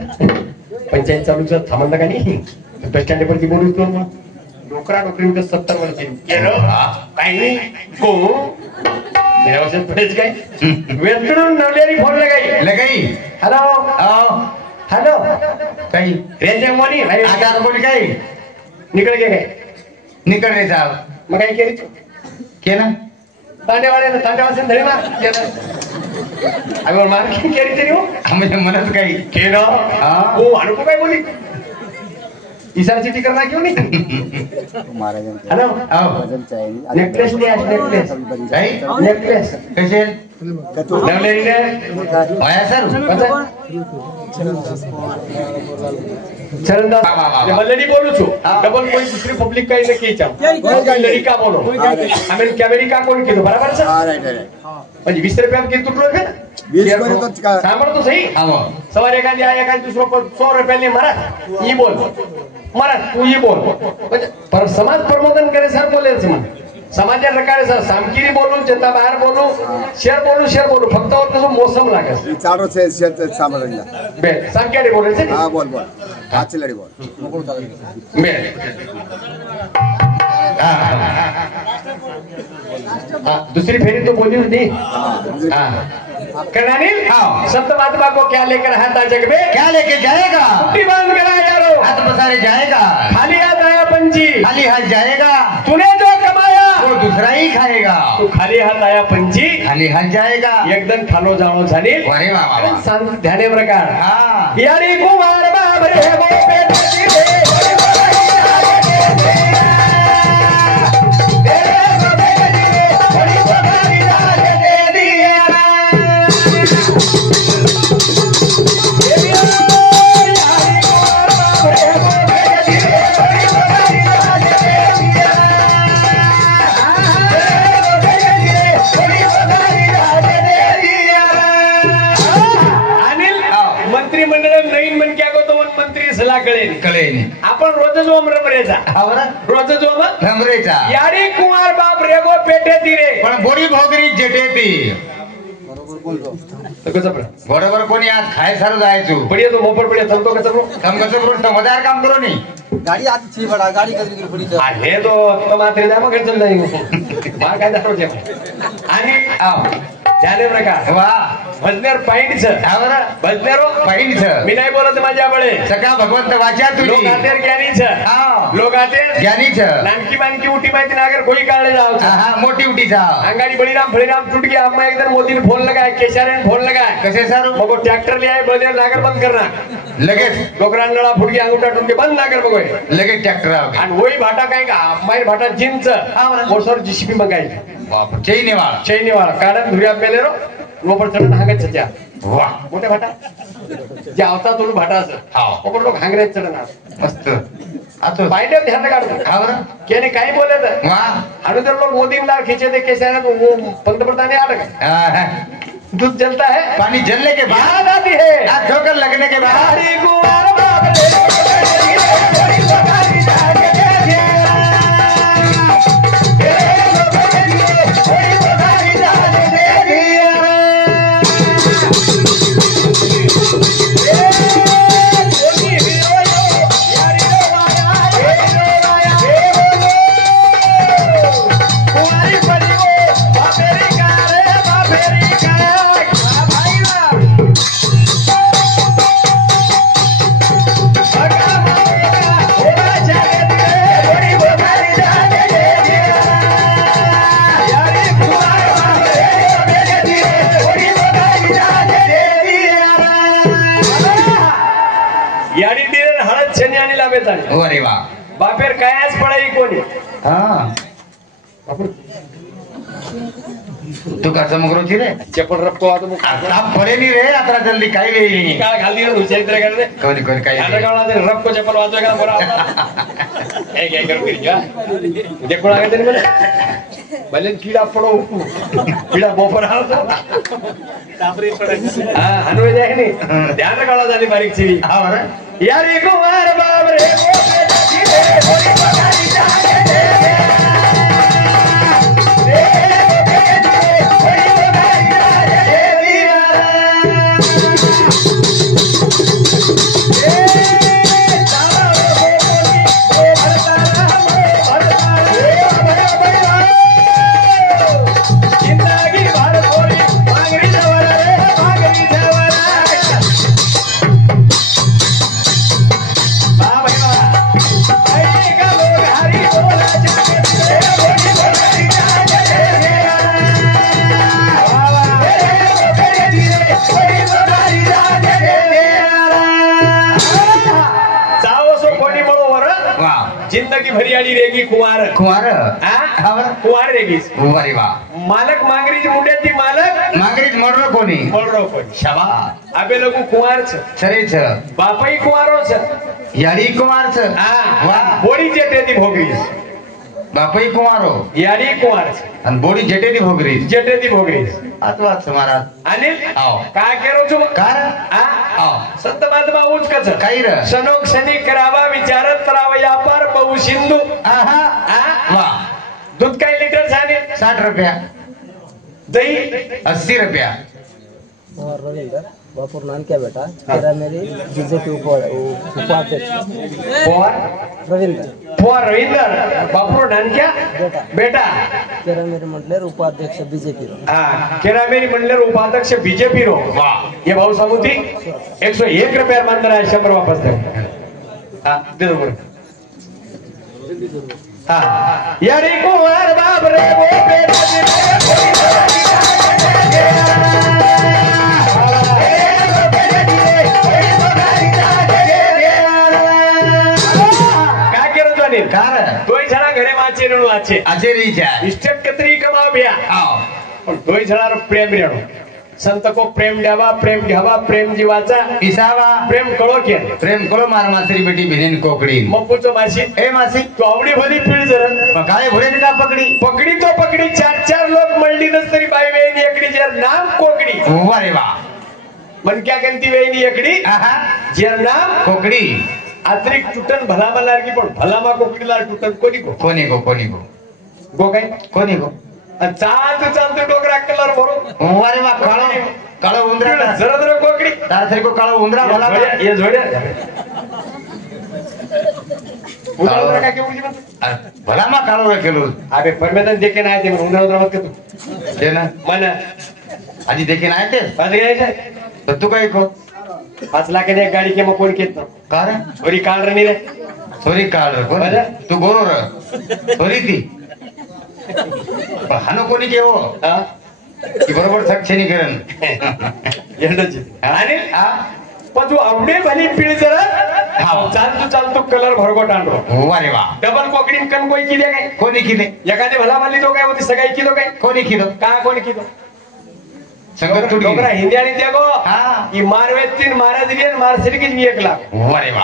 पंचायत चालूच थांबला का नाही बस स्टँड वरती बोलू तो डोकरा डोकरी उद्या 70 वर्ष केरो काही को मेरा वर्ष पडेच काय वेतरून नवलेरी फोन लगाई हॅलो हॅलो काही रेंज मोनी आधार बोली काही निकल गए निकल रे साहब मग काय केली केना तांडेवाले तांडेवासे धरी मार अगं मार की केली तरी हो आम्ही म्हणत काही केलं हां ओ आणू काय बोली इशाराची टिकर ना क्यों नहीं महाराजांचं हॅलो आओ नेकलेस ले आज नेकलेस काही नेकलेस कसे नवलेरी ने आया सर बता चरणदास ये मल्लडी बोलू छु डबल कोई दूसरी पब्लिक काही नक्की चाव लड़का बोलो आम्ही अमेरिका कोण केलो बरोबर छ हां राइट म्हणजे 20 रुपया के तुटलो है 20 पर्यंत सांभाळ तो सही आओ सवार एखादी आहे एखादी दुसरो पर 100 रुपयाने मरा ही बोल मरा तू ही बोल म्हणजे पर समाज प्रबोधन करे सर बोले छ समाजा रकाळे सर सामकिरी बोलू जनता बाहेर बोलू शेअर बोलू फक्त और कसं मौसम लागे चारो से शेत सामरंगा बे सामकिरी बोले छे हां बोल आची लड़ी बोल बे दूसरी फेरी तो बोली नहीं करनानिल संत महात्मा को क्या लेकर हाथ जग में क्या लेके जाएगा मुट्ठी बांध कर आया यारो हाथ पसारे जाएगा खाली हाथ आया पंजी खाली हाथ जाएगा तूने जो कमाया वो दूसरा ही खाएगा तू खाली हाथ आया पंजी खाली हाथ जाएगा एकदम खालो जाओ झाली अरे वाह वाह शांत ध्याने प्रकार हां यारी कुमार बाबरे वो पेट रे आपण रोजच ओमरेचा रोजच ओम भमरेचा यारी कुमार बाप रेगो पेटे ती रे पण बोडी भोगरी जेटे ती बरोबर कोणी आज खाय सारू जायचो पडिया तो मोपर पडिया थमतो कसं रो हम कसं करून समझदार काम करो नी गाडी आती छी बडा गाडी कधी पडी हे तो मात्र जा मग चल जाई मार काय दाखवते आणि झाले बरं का वा भजनेर पाहिणीच हा बरं भजनेर पाहिणीच मी नाही बोलत माझ्या बळे सका भगवंत वाचा लोक तुझी आतेर ज्ञानीच हा लोक आतेर ज्ञानीच नानकी बानकी उठी माहिती नागर कोई काढले जाव हा मोठी उटीचा अंगाडी बळीराम फळीराम टूट गया अम्मा एकदम मोदी ने फोन लगाया केशारे ने फोन लगाया कसे सर मग ट्रॅक्टर ले आए बळदेव नागर बंद करना लगेच डोकरान नळा फुटकी अंगुठा टूट के बंद नागर बघोय लगेच ट्रॅक्टर आणि वही भाटा काय का अम्माई भाटा जिनच मोसर जीसीबी मंगाई बाप जय नेवाळ चैनी वाला कारण धुरिया मेले रो ऊपर चढून हांगत छत्या वा मोठे भाटा जे आवता तोडून भाटा असं हाव. ऊपर लोक हांगरेत चढणार मस्त आता पाहिजे ध्यान काढतो हा बरं केने काही बोलत वा आणि जर लोग मोदीला खींचे दे केसाने तो वो पंतप्रधान आलं का हा. दूध जलता है पानी जलने के बाद याद आती है हाथ धोकर लगने के बाद हरी कुमार बाबले याडी दिले हळद छेनी आणि लावेत आले अरे वा बापेर कायच पडाई कोणी हा तू का चमकरोची रे चप्पल रपको आता मग आता पडे नी रे आता जल्दी काही वेळ काय घाल दिलं चरित्र काढले कोणी कोणी काही आता काढला रपको चप्पल वाजवाय का बरं हे काय करू करी जा देखो लागे तरी मला भले कीडा पडो कीडा बोपर आलो हा हनवे जाय नाही ध्यान काढला झाली बारीक सी हा बरं यारी कुमार बाब रे जिंदगी भरी आली रेगी कुमार कुमार हा कुमार रेगीस अरे वा मालक मांगरीची मुंड्याची मालक मागरीच मडरो कोणी बोलरो कोणी शाबा आबे लोक कुमारच सरेच बापाई कुमारोच याडी कुमारच हा वा बोडी जेटेती भोगरीस बापई कुमारो याडी कुमारच आणि बोडी जेटेदी भोगरी जेटेती भोगरीस आतवाच महाराज आणि आओ काय केरो छु कार हा आओ संत महात्मा उचकच काही र सनोक सनी करावा विचारत करावा यापार बहु सिंधू आहा हा वा दूध काय लिटर झाले 60 रुपया दही 80 रुपया और रविंदर बापुर नाम क्या बेटा तेरा मेरी बीजेपी उपाध्यक्ष फॉर रविंदर रविंदर बापू नानक्या बेटा तेरा मेरी म्हटल्यावर उपाध्यक्ष बीजेपी हा केरामेरी मंडळ उपाध्यक्ष बीजेपी रो वा ये भाऊ सामुती 101 रुपया मानधन आहे 100 वापस दे हा दे बरोबर हा यारी कुमार बाप रे वो बेटा कार तोय छड़ा घरे वाचे रणु वाचे आचेरी जा इष्टक कतरी कमाव भ्या आओ पण तोय छड़ा प्रेम रेणु संत को प्रेम द्यावा प्रेम घ्यावा प्रेम जीवाचा पिसावा प्रेम कळो के प्रेम करो मार मासरी बेटी भिनेन कोकडी मप्पूचं माशी ए मासी तो आवडी भली पीळ जरण काय घोडे का पकडी पकडी तो पकडी 4 लोक मळली नसतरी बाई वेणी एकडी जर नाम कोकडी अरे वा मन क्या गंती वेणी एकडी आहा जर नाम कोकडी आतरिक टुटन भला मला की पण भला मा कोकडीला टुटन कोणी कोणी गो गो काय कोणी गो चालतो डोकरा कलर भरून अरे वा काळो उंदरा जरा जरा कोकडी तारसरी को काळो उंदरा भला ये जोड्या उंदरा काय केवढी म्हणतो भला मा काळो केलो अबे परमेदन देखे नाही ते उंदरा उंदरा मत तू दे ना मन आधी देखील आहे ते पाच घ्यायचं तर तू काय को 5 लाखाने एक गाडी केव्हा कोण घेत ना का रे थोडी काळ रे रे सोरी काढ कोण बरं. तू गोरो र सोरी ती पण हानो कोणी के हो हा की बरोबर सक्सेनी करण एवढंच आणि हा पण तू आवडे भली पिळ जरा हा. चालतो कलर भरगोट आणलो अरे वा डबल कोकडी कण कोई किती काय कोणी किती एखादी भला म्हणली तो काय होती सगळी किलो काय कोणी किलो का कोणी किलो संगत तुडी डोकरा हिंदी आणि त्या गो हा. ही मारवेतीन मारा दिली आणि मारसरी की 1 लाख अरे वा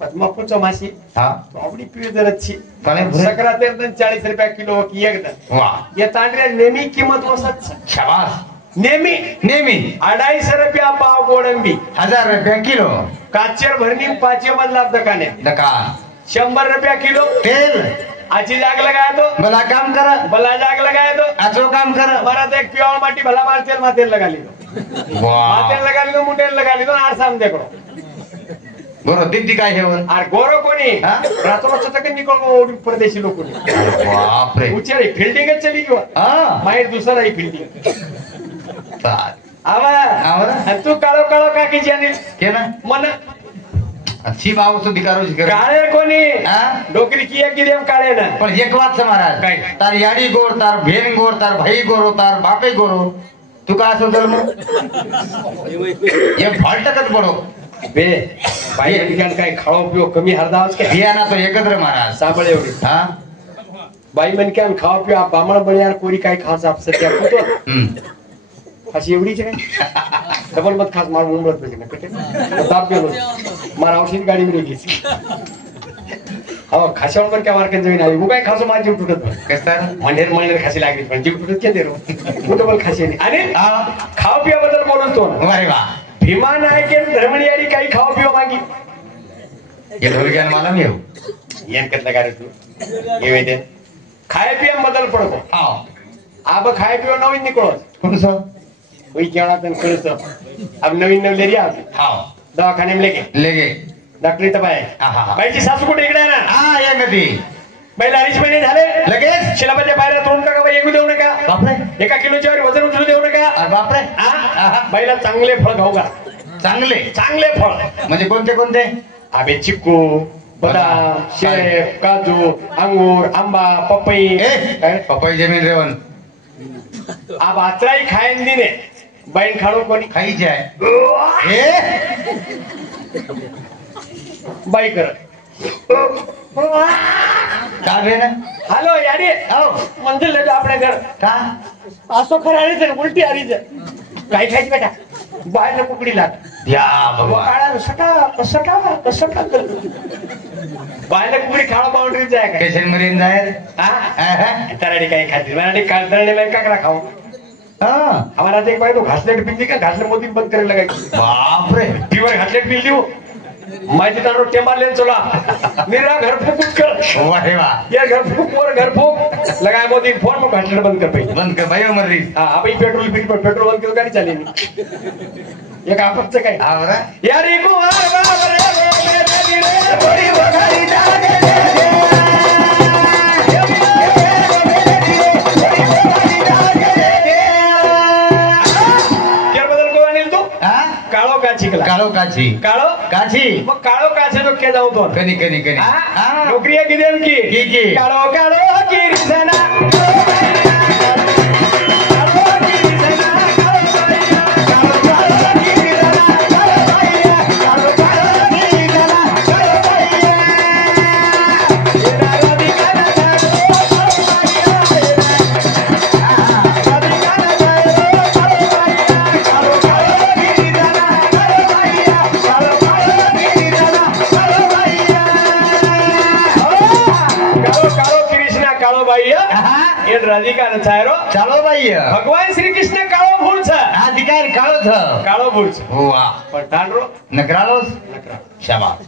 पद्मापूरचं माशी हा आवडी पिळ जराची काले भरे. 40 रुपया किलो की एकदा वा या तांडऱ्या नेहमी किंमत वसत शाबास नेहमी नेहमी 250 रुपया पाव गोडंबी 1000 रुपया किलो काचेर भरणी 5 मजला दुकाने दुकान 100 रुपया किलो तेल आजी जाग लगाया तो भला काम कर भला जाग लगाया तो आचो काम कर हमारा तो एक प्योर माटी भला मारतेल मातेल लगा ली तो वाह मातेल लगा ली तो मुंडेल लगा ली तो आर साम देखो बरो दीप्ती काय हेवन आर गोरो कोणी हा? रातोरात तक निकल गो परदेशी लोक बाप रे उचेरी फील्डिंग चली गयो हा माहिर दुसरा ही फील्डिंग चाल आवा आवा. आणि तू काळो काळो काकी जानी के ना मन अच्छी बाबू तो दिकारो जी कर काळे कोणी हा? डोकरी की एक गिरेम काळे ना पण एक बात से महाराज काय? तार याडी गोर तार भेन गोर तार भाई गोरो तार बापे गोरो तू का सोचल मग ये फाल्टकत बडो बे बाई ठिकाण काय खाओ पिओ कमी हरदावच काय बियाना तो एकत्र महाराज साबळ एवढी हा बाई मन काय खाओ पिओ बामण बळ्यार कोरी काय खास आप सध्या कुतो अशी एवढीच काय डबल मत खास मार मुंबईत पाहिजे ना कटे ताप गेलो मार औषध गाडी मध्ये घेतली हो खाशावर पण काय मार्केट जमीन आली काय खासो माझी जीव तुटत कसं मंडेर खाशी लागली पण जीव तुटत काय देरो कुठं पण खाशी नाही आणि हा खाओ पियाबद्दल बोलून तो अरे वा भीमा नायक धर्मणीयारी काही खाओ पिओ मागी ये ढोलक्यान मला मी येऊ येन कसला काय रे तू ये ते खाय पिया बदल पडतो हा आब खाय पिओ नवीन निकळत कोणसं वही केवढा पण कळतं अब नवीन नवलेरी आली हा दवाखाने में लेके लेगे डॉक्टरी तपाय हा. बाईची सासू कुठे इकडे आहे ना हा या गती बैल 2.5 महिने झाले लगेच शिलाबाच्या पायऱ्या तोडून टाका बाई, येऊ देऊ नका बापरे 1 किलोच्या वर वजन उचलू देऊ नका अरे बापरे हा? बाईला चांगले फळ खाऊ का चांगले चांगले फळ म्हणजे कोणते कोणते आबे चिक्कू बदाम शेप काजू अंगूर आंबा पपई ए पपई जमीन रेवन आब आत्राई खायन दिने बाईन खाडो कोणी खाईचे आहे ए बाई कर का रे ना हॅलो याडी हो मंदिर ले जा आपल्या घर का असो खराळीच आहे, उलटी आलीच काय खायची बेटा बाहेर कुकडी लाग या भगवान काळा सटा सटा सटा बाहेर कुकडी खावा बाउंड्री जाय काय स्टेशन मरीन जायर हा तराडी काही खाती मराठी काळतरणे काकडा खाऊ हा हमारा एक बाई तो घासलेट पिल्ली का घासले मोदी बंद करायला लगायची बापरे फीवर घासलेट पिल्ली हो माहिती तारो टेंबा लेन चला मेरा घर फूक कर वाह वा यार घर फूक वर घर फूक लगाया मोदी फोन में घासलेट बंद कर पाई बंद कर भाई मर्री हा अभी पेट्रोल बंद केलं गाडी चालली नाही एक आपचं काय आवरा यार इको बडी बघाई जागे काळो काची काळो काची मग काळो काचे तो के जाऊ तो कनी कनी कनी नोकरी आहे किती की काळो काळो किरसना राधिका नचायरो ચાલો ભાઈ ભગવાન શ્રી કૃષ્ણ કાળો ભૂળ છે અધિકાર કાળો છે કાળો ભૂળ છે વાહ પણ ટાંડરો નકરાળો શાબાશ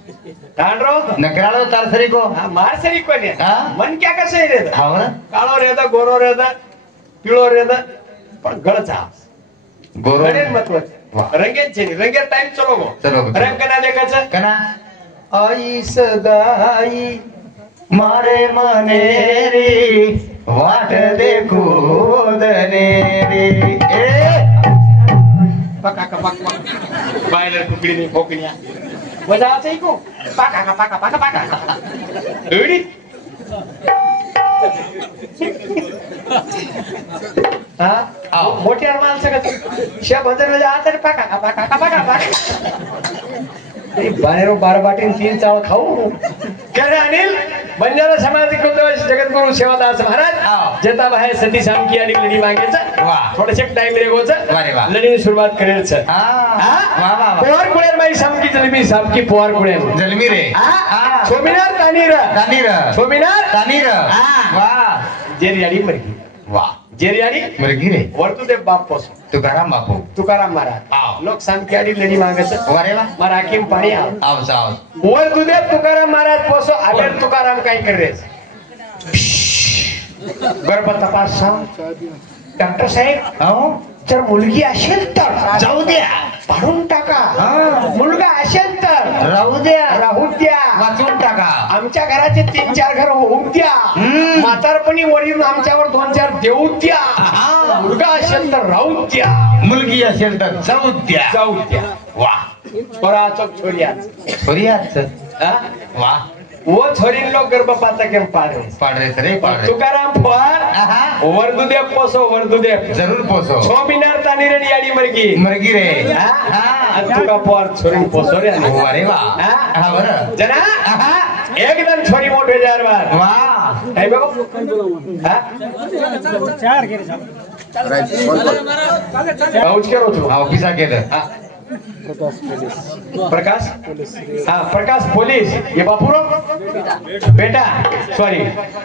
ટાંડરો નકરાળો તારસરી કો હા માર સરી કોને હા મન ક્યાં કસે રે આવરા કાળો રેતા ગોરો રેતા પીળો રેતા પણ ગળચા ગોરો ગળે મતલબ રંગે છે ની રંગે ટાઈમ ચલો ગો ચલો રંગ કના દેખા છે કના આઈ સદાઈ મારે મને રે વાટ દેખો દને રે એ पका का पक पक बायलर कुकडी ने खोकण्या वजाचं ऐकू पका का पका पका पका एवढी हा मोठ्या माणसं का शे भजन म्हणजे आता पका का पका का पका पका बाहेर 12 बाटे 3 चावळ खाऊ काय अनिल बंजारा समाज जगद्गुरु सेवादास महाराज जेता बाहेर सती सामकी आणि लढी मागेचं थोडसे टाइम रेगोचं लढी सुरुवात करेल सर पोवार कुळेर बाई सामकी जलमी सामकी पोवार कुळेर जलमी रे सोमिनार तानीर सोमिनार तानीर वा जेरियाडी मरगी वा जेरियाडी मरगी रे वर्तुदेव बाप पोस तुकाराम बापू तुकाराम महाराज लोक सामकी आडी लढी मागेचं वारे वा मारा किम पाणी आव जाव वर्तुदेव तुकाराम महाराज पोसो आगे तुकाराम काय करेस गर्भ तपास डॉक्टर साहेब हो जर मुलगी असेल तर जाऊ द्या पाडून टाका मुलगा असेल तर राहू द्या राहू द्या वाचून टाका आमच्या घराचे 3-4 घर होऊ द्या म्हातारपणी वडील आमच्यावर 2-4 देऊ द्या मुलगा असेल तर राहू द्या मुलगी असेल तर जाऊ द्या जाऊ द्या वा छोराचो छोरिया छोरियाच वा वो छोरीन लोक गर्भपाता केम पाडे पाडरे रे पाडरे तुकाराम फवार वर्दुदेव पोसो वर्दुदेव जरूर पोसो सोमिनार तानी रे याडी मरगी मरगी रे तुका फवार छोरी पोसो रे अरे वा हा बरं जना एकदम छोरी मोठे जार बार वा काय बाबू राईट पाऊच करो तू ऑफिसा केलं प्रकाश प्रकाश पोलीस ये बापूरो बेटा सॉरी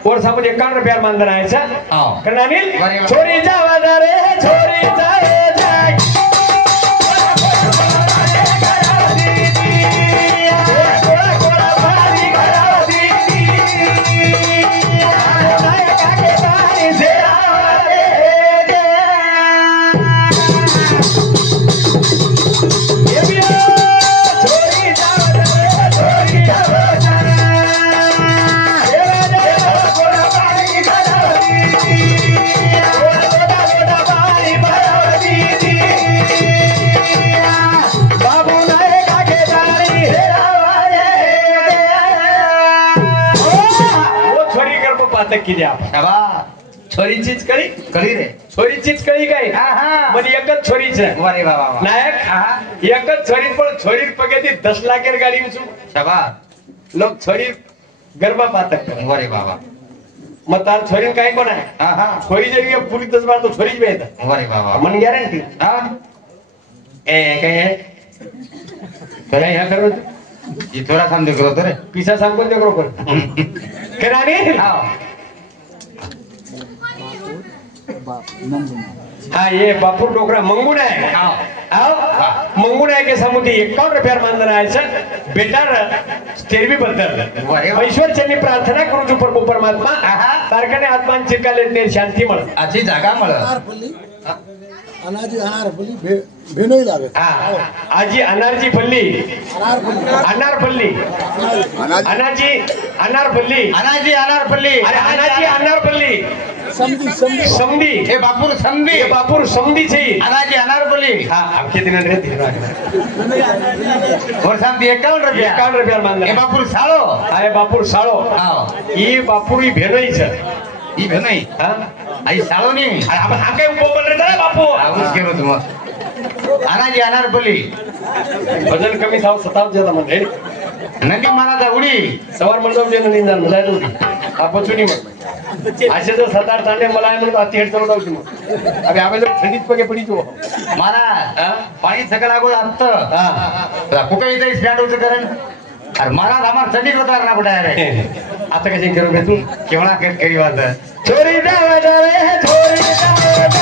और समझ 51 रुपया मान रहा है कर्नानिल छोरी जावा रे छोरी जाए जाए छोरीचीच कळी कळी रे छोरीचीच कळी काय म्हणजे एकच छोरीच वारे बाबा नायक एकच छोरी पण छोरी पगेती 10 लाखेर गाडी शाबास लोक छोरी गर्भपातक वारे बाबा मग तार छोरी काय कोण आहे छोरी जरी पुरी तसबार तो छोरीच भेट वारे बाबा मन गॅरंटी काय काय ह्या करो ये थोड़ा समझ करो तो रे पिसा सांगून दे बरोबर कराने हाँ ये बापू डोकरा मंगून आहे मंगून आहे के समुद्री 51 रुपया मानधन आहे सर बेटा तेरवी बद्दल ईश्वरच्यांनी प्रार्थना करू तू प्रभू परमात्मा तारखाने आत्मांची काले शांती मिळ अशी जागा मिळ अनाजी अनारफली भेनोई लागत आजी अनारजी फल्ली अनारफल्ली अनाजी अनारफल्ली अनाजी अनारफल्ली अरे अनाजी अनारफल्ली समधी समधी समधी हे बापूर समधी हे बापूर समधी छे अनाजी अनारफल्ली हां आपके दिन रे दिन और समधी 51 रुपया मान हे बापूर साळो अरे बापूर साळो ई बापूरी भेनोई छ ई भेनोई हां आई साळो नी अरे आपण हा काय बोल रे दादा बापू आवाज केलो तुम अनाजी अनारफल्ली वजन कमी थाव सताव जेला म्हणजे नंदी महाराज उडी सवार मंडप जेन निंदान मजायला होती आपण चुनी मग असे जर 7-8 तांडे मला आहे म्हणून अति हेड चालू होती मग अबे आबे जर थंडीत पगे पडी तू महाराज पाणी सगळं लागो अर्थ कुठे इथे स्टँड होतं कारण अरे महाराज आम्हाला थंडीत होता ना कुठे रे आता कसे करू बे तू केवढा करी वाद छोरी जावा रे छोरी जावा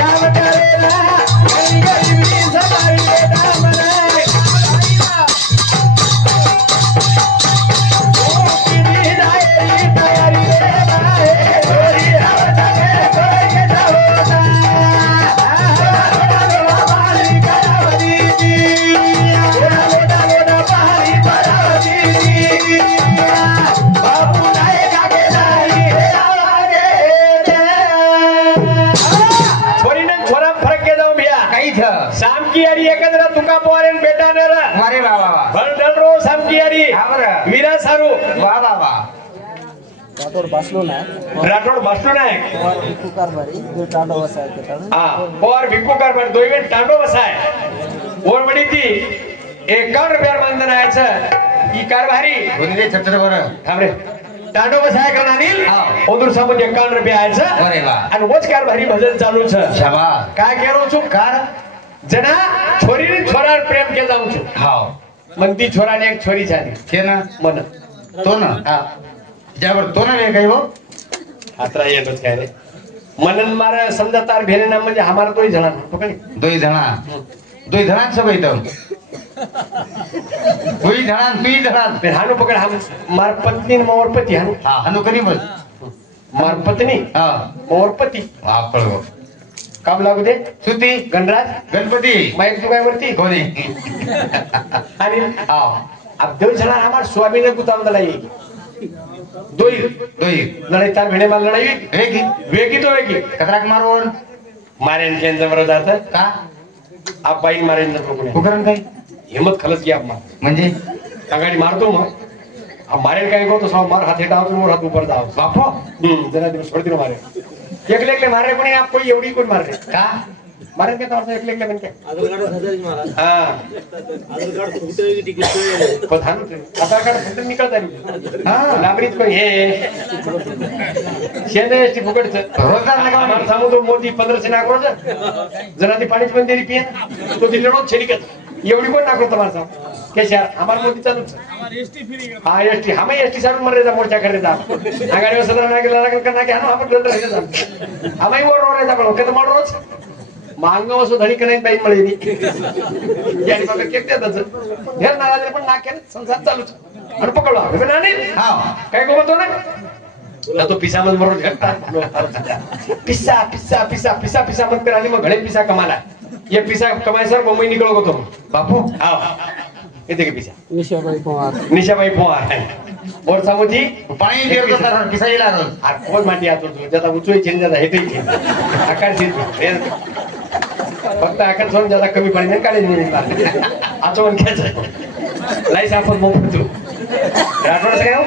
काम करे का बरं वीरा सारू वा वा वा राठोड बसलो नाही राठोड बसलो नाही और भिक्खू कारभारी दो टांडो वसाय और भिक्खू कारभार दोघे टांडो बसाय और बडी ती 51 रुपयावर बंधन आहे ही कारभारी बोलले छत्र बरं थांबरे टांडो बसाय का नानील ओदूर साबून 51 रुपया आहे अरे वा आणि वच कारभारी भजन चालू छ शाबास काय केलो છું कार जना छोरीने छोरावर प्रेम के जाऊ છું हाव म्हणती छोराने एक छोरी झाली के ना मन तो ना हा ज्यावर तो ना रे काही हो हातरा येतच काय रे मनन मार समजा तार भेले नाम म्हणजे हमारा तोही जणा पकड दोई धणा सब इथं दोई धणा हानु पकड हम मार पत्नी न मोर पती हानु हा हनु करी बोल मार पत्नी हा मोर पती आपण काम लागू दे सुती गणराज गणपती माईक तू काय वरती कोणी आणि हा अब देव जणा हमार स्वामी ने गुताम दलाई दोई लढाई तार भेणे मार लढाई वेगी तो वेगी कतराक मारवण मारेन केंद्र बरोबर जात का आप बाई मारेन कोणी कुकरण काही हिम्मत खलच की आप मार म्हणजे गाडी मारतो मग अब मारेन काय गो तो सौ मार हाथ हेटाव तो हाथ ऊपर जाओ बापो जरा दिवस छोड़ दिनो मारे एक लेकले मारे कोणी आप कोई एवढी कोण मारे का मारे के तौर से एक लेकले बन के आधार कार्ड हजारी मारा हां आधार कार्ड फुटतो की तिकीट पठान आधार कार्ड फुटून निकळता नाही हां लाबरीत कोण हे शेने ती फुकटच रोजगार नका मार सांगू तो मोदी 1500 नाक रोज जरा ती पाणीच पण देरी पिये तो दिलडोच छेडीकत एवढी कोण नाक मार सांग के शहर हमार मोदी चालू हमार एसटी फ्री हां एसटी हमें एसटी सारून मरे जा मोर्चा करे जा आगाडी वसला ना गेला करना के हां आपण गंड रहे जा हमें वो रो रहे जा पण के मार रोज मांग वसो धणी कने बाई मळे नी यानी बाबा केक देतात हे नाराज पण नाके संसार चालूच आणि पकडला हे नानी हा काय गो म्हणतो ना तो पिसा मन मरून घेता पिसा पिसा पिसा पिसा पिसा मत कर आणि मग घडे पिसा कमाला ये पिसा कमाय सर मुंबई निकलो गो तो बापू हां येते के पिसा निशाबाई पोहार और सामोजी पाणी देतो तर पिसा येला रोज आ कोण माटी आतो ज्यादा उचोई चेंज जाता हेतोई चेंज आकार चेंज फक्त आकार सोडून ज्यादा कमी पाणी नाही काढे नाही आचवण घ्यायचं लाईस आपण मोफत तू राठोड काय हो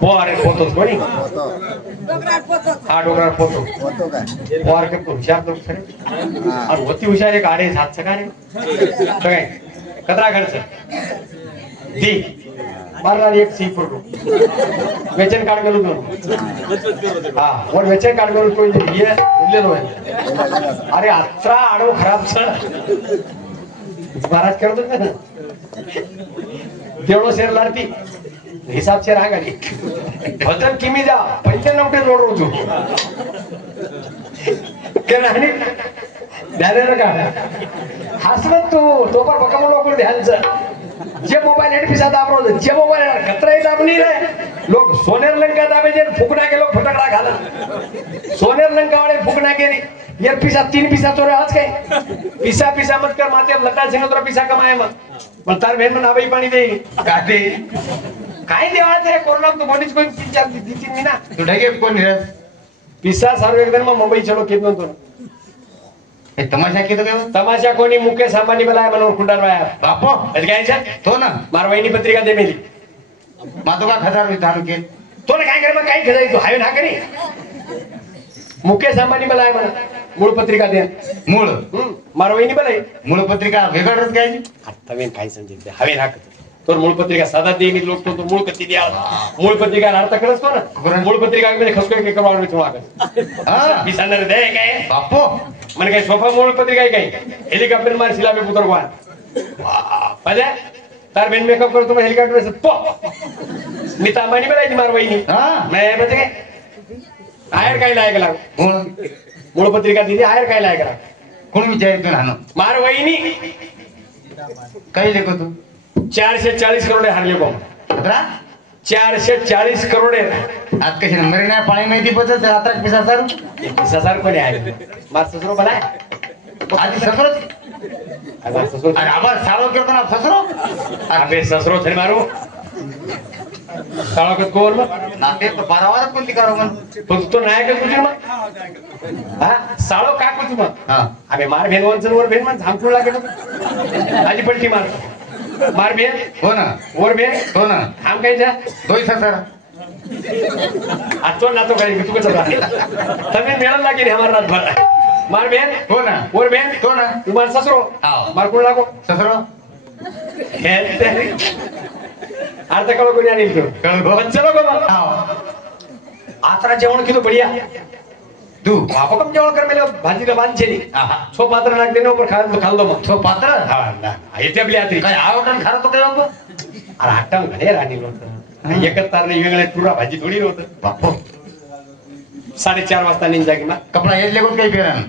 पोहार पोतोच कोणी हा डोंगरावर पोतो पोहार के हुशार लोक खरे आणि होती हुशार एक आडे हात सका रे काय कतरा खर्च दी मारला एक सी फोटो वेचन कार्ड मेलू दोन हा और वेचन कार्ड मेलू कोई ये ले लो अरे अत्रा आडो खराब छ महाराज करतो ना देवळो शेर लारती हिसाब से राग आली भजन किमी जा पहिले नव्हते जोड रोजू के नाही ध्यान का हसवत तो पर बकम लोक ध्यानचं जे मोबाईल हेड पिसा दाबरो जे मोबाईल खतरा दाबनी रे लोक सोनेर लंका दाबे जे फुकना के लोक फटकड़ा घाला सोनेर लंका वाले फुकना के ये पिसा 3 पिसा तो आज काय पिसा पिसा मत कर माते लटा सिंह तो पिसा कमाए मत पण तार बहन में नाबाई पाणी दे काटे काय देवा ते कोरोना तो बॉडीज कोई 3-4 महिना तू ढगे कोण रे पिसा सारो एकदम मुंबई चलो कितनो तो हे तमाशा केतो काय तमाशा कोणी मुकेश अंबानी बनाया मनोहर कुंडार वाया बापो अज काय छे तो ना मारवाईनी पत्रिका दे मेली मातो का खजार विधान के तो ना काय करे मग काय खजाई तू हाय ना करी मुकेश अंबानी बनाया मन मूळ पत्रिका दे मूळ मारवाईनी बनाई मूळ पत्रिका वेगळच काय आता मी काय समजेल हवे ना तो मूळ पत्रिका साधा देनी लोक तो मूळ कती द्या मूळ पत्रिका अर्थ करस को ना मूळ पत्रिका मध्ये खसको के करवा में थोड़ा हां बिसानर दे काय बापो मन काय सोफा मूळ पत्रिका काय हेलिकॉप्टर मार सिला में पुत्र वान पजे तार बेन मेकअप करतो हेलिकॉप्टर से तो नीता मानी बनाई मार वहिनी हां मैं बजे आयर काय लायक लाग मूळ पत्रिका दिली आयर काय लायक लाग कोण विचारितो ना मार वहिनी काय लेखो तू 440 करोड हारले को कतरा 440 करोड आज कशी नंबर नाही पाणी माहिती पडत रात्र पिसा सर कोणी आहे मार ससरो भला आधी ससरो ससरो अरे आवाज सारो करतो ना ससरो अबे ससरो थरी मारू साळोखत कोण मग नाते तर बारावारात कोणती करो मग पण तो नाही का तुझी मग हा साळो का कुठं मग हा अबे मार भेन वंचन वर भेन मग झांकून लागेल आधी पलटी मार भेन हो ना वर भेन हो ना थांब काय जा दोय सर आजचो नातो काही तू कसं तुम्ही मिळायला लागेल हमारा रातभर मार भेन हो ना वर भेन हो ना तुम्हाला ससरो हाव. मार कोण लागो ससरो अर्ध कळो कोणी आणील कळो. पण चलो गो मग हाव आतरा जेवण किलो बढिया तू बापा कम जेवण कर मेले भाजीला बांधछेली आहा. छो पात्र नाक देनो पर खाल दो मग तो पात्र हा ना येते आपली आत्री काय आवडण खार तो काय बाबा अरे हट्टम घडे राणी होत एकच तारने वेगळे टुरा भाजी थोडी होत बापो 4:30 वाजता निघा की मग कपडा हेच लेगून काही पेरण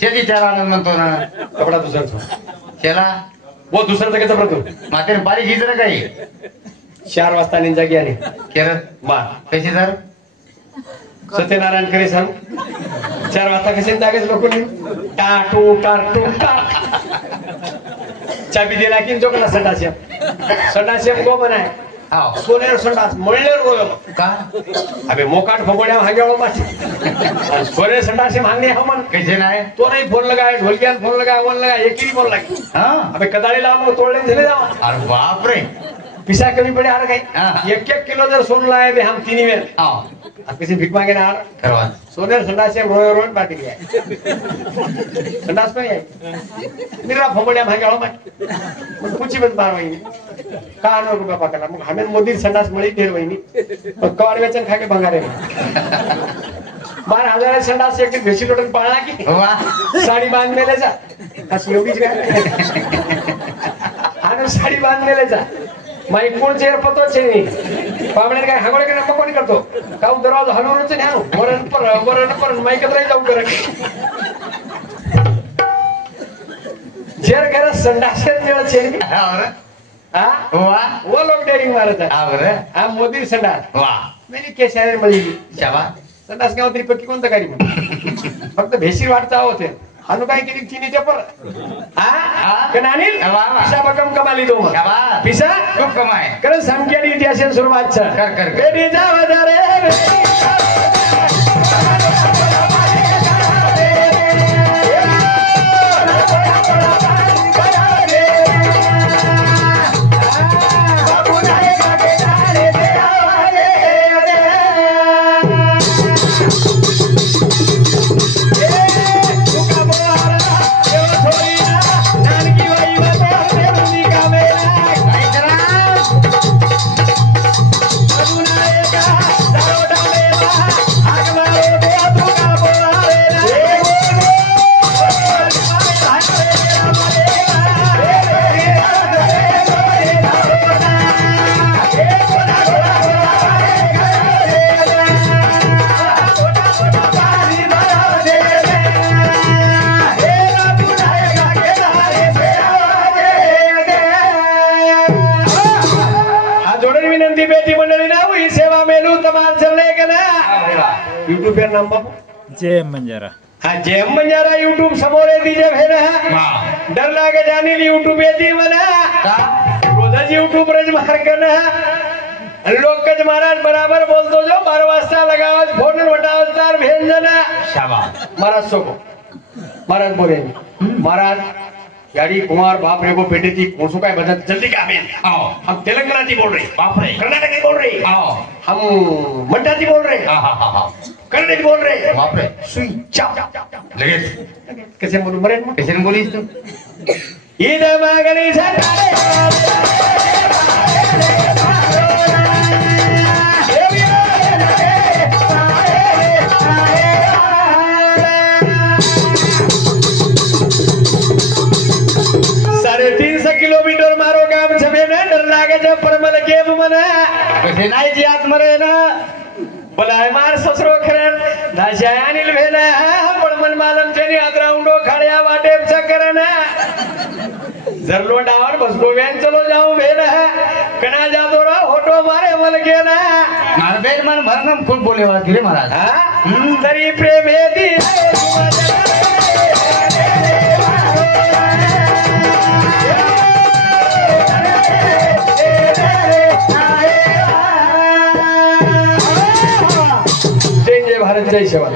शेती चार आनंद म्हणतो ना कपडा दुसरा शेला वो दुसरा तर कसं प्रतो माते बारीक हिच ना काही 4 वाजता निघा की आणि केरत मार कशी सर सत्यनारायण करे सांग 4 वाजता कसे जागेच लोक टाटू टाटू चाबी दिला की जो कला संडासियम गो बनाय हाव सोनेर संडास मळलेर रोग का अबे मोकाट फगोड्या हागेळो मार सोनेर संडासियम हांगणे हमन कैसे नाही तो नाही फोन लगाय ढोलक्यान फोन लगाय वन लगाय एकही फोन लागे हा अबे कदाळीला मग तोडले झाले जावा अरे बाप रे पिसा कमी पडे आर काही हाँ. 1-1 किलो जर सोन लाए बे हम 3 में हाव अब किसी भिक मांगे ना आर करवा सोनेर संडास से रोय रोय बाटी गया संडास में है मेरा फगोड्या हागेळो मार मग पूछी बस मार वही का नो को बापा कला मग हमें मोदी संडास मळी देर वही पण कवर वेचन खाके भंगारे 12,000 संडास एक भेसी लोटन पाळला की वा साडी बांध मेले जा अशी एवढीच काय आणि साडी बांध मेले जा माई कोण चेर पतो छे नी पामणे काय हागोळे के नंबर कोणी करतो काऊ दरवाजा हलवूनच न्यानो वरण पर माई कतराई जाऊ कर जेर घर संडास जेळ छे हाव हा वा वो लोग डेरिंग मारत आहे हाव रे हा मोदी संडास वा मेरी केशाने मळी शाबा संडास गाव तरी पक्की कोणतं करी फक्त भेशी वाटता होते अनु काय केली चिनीच्या पर हा कनानील वा, वा. पिसा बकम कमाली दो शाबा पिसा खूप कमाय कारण समकेडी इतिहास सुरुवात कर. बेटी जाव जा रे विनंती बेटी मंडळी ना हुई सेवा मेलू तमाम चलने का ना यूट्यूब पर नाम बाबू जय मंजारा हाँ जय मंजारा यूट्यूब समोरे दीजे भेना डर लागे जानी यूट्यूब येती मना रोजच यूट्यूब रज मार करना लोग कज महाराज बराबर बोलतो जो 12 वाजता लगावत फोन वटावत तार भेन जना शाबाश महाराज सोको महाराज बोले महाराज यारी कुमार बाप रे को बेटे थी कौन काय बदल जल्दी का हमें आओ हम तेलंगाना की बोल रहे बाप रे कर्नाटक की बोल रहे आओ हम मड्डा की बोल रहे हा कन्नड़ की बोल रहे बाप रे सुई चाप लगेच कैसे बोलूं मरे कैसे बोलीस तू इधर मांगनी सतारे किलोमीटर मारो गाम छबे ना डर लागे जब परमल गेम मना कैसे नाही जी आत मरे ना बलाय मार ससरो खरन धाशायानिल भेना पण मन मालम चनी आद्राउंडो खाड्या वाटे चकरना जरलो डावर बस गोव्यान चलो जाऊं भेना कना जातो रा होटो मारे मल गेना मार बेन मन भरनम खूब बोले वाला गिरे महाराज हां तरी प्रेम हे दी भारत जय सेवा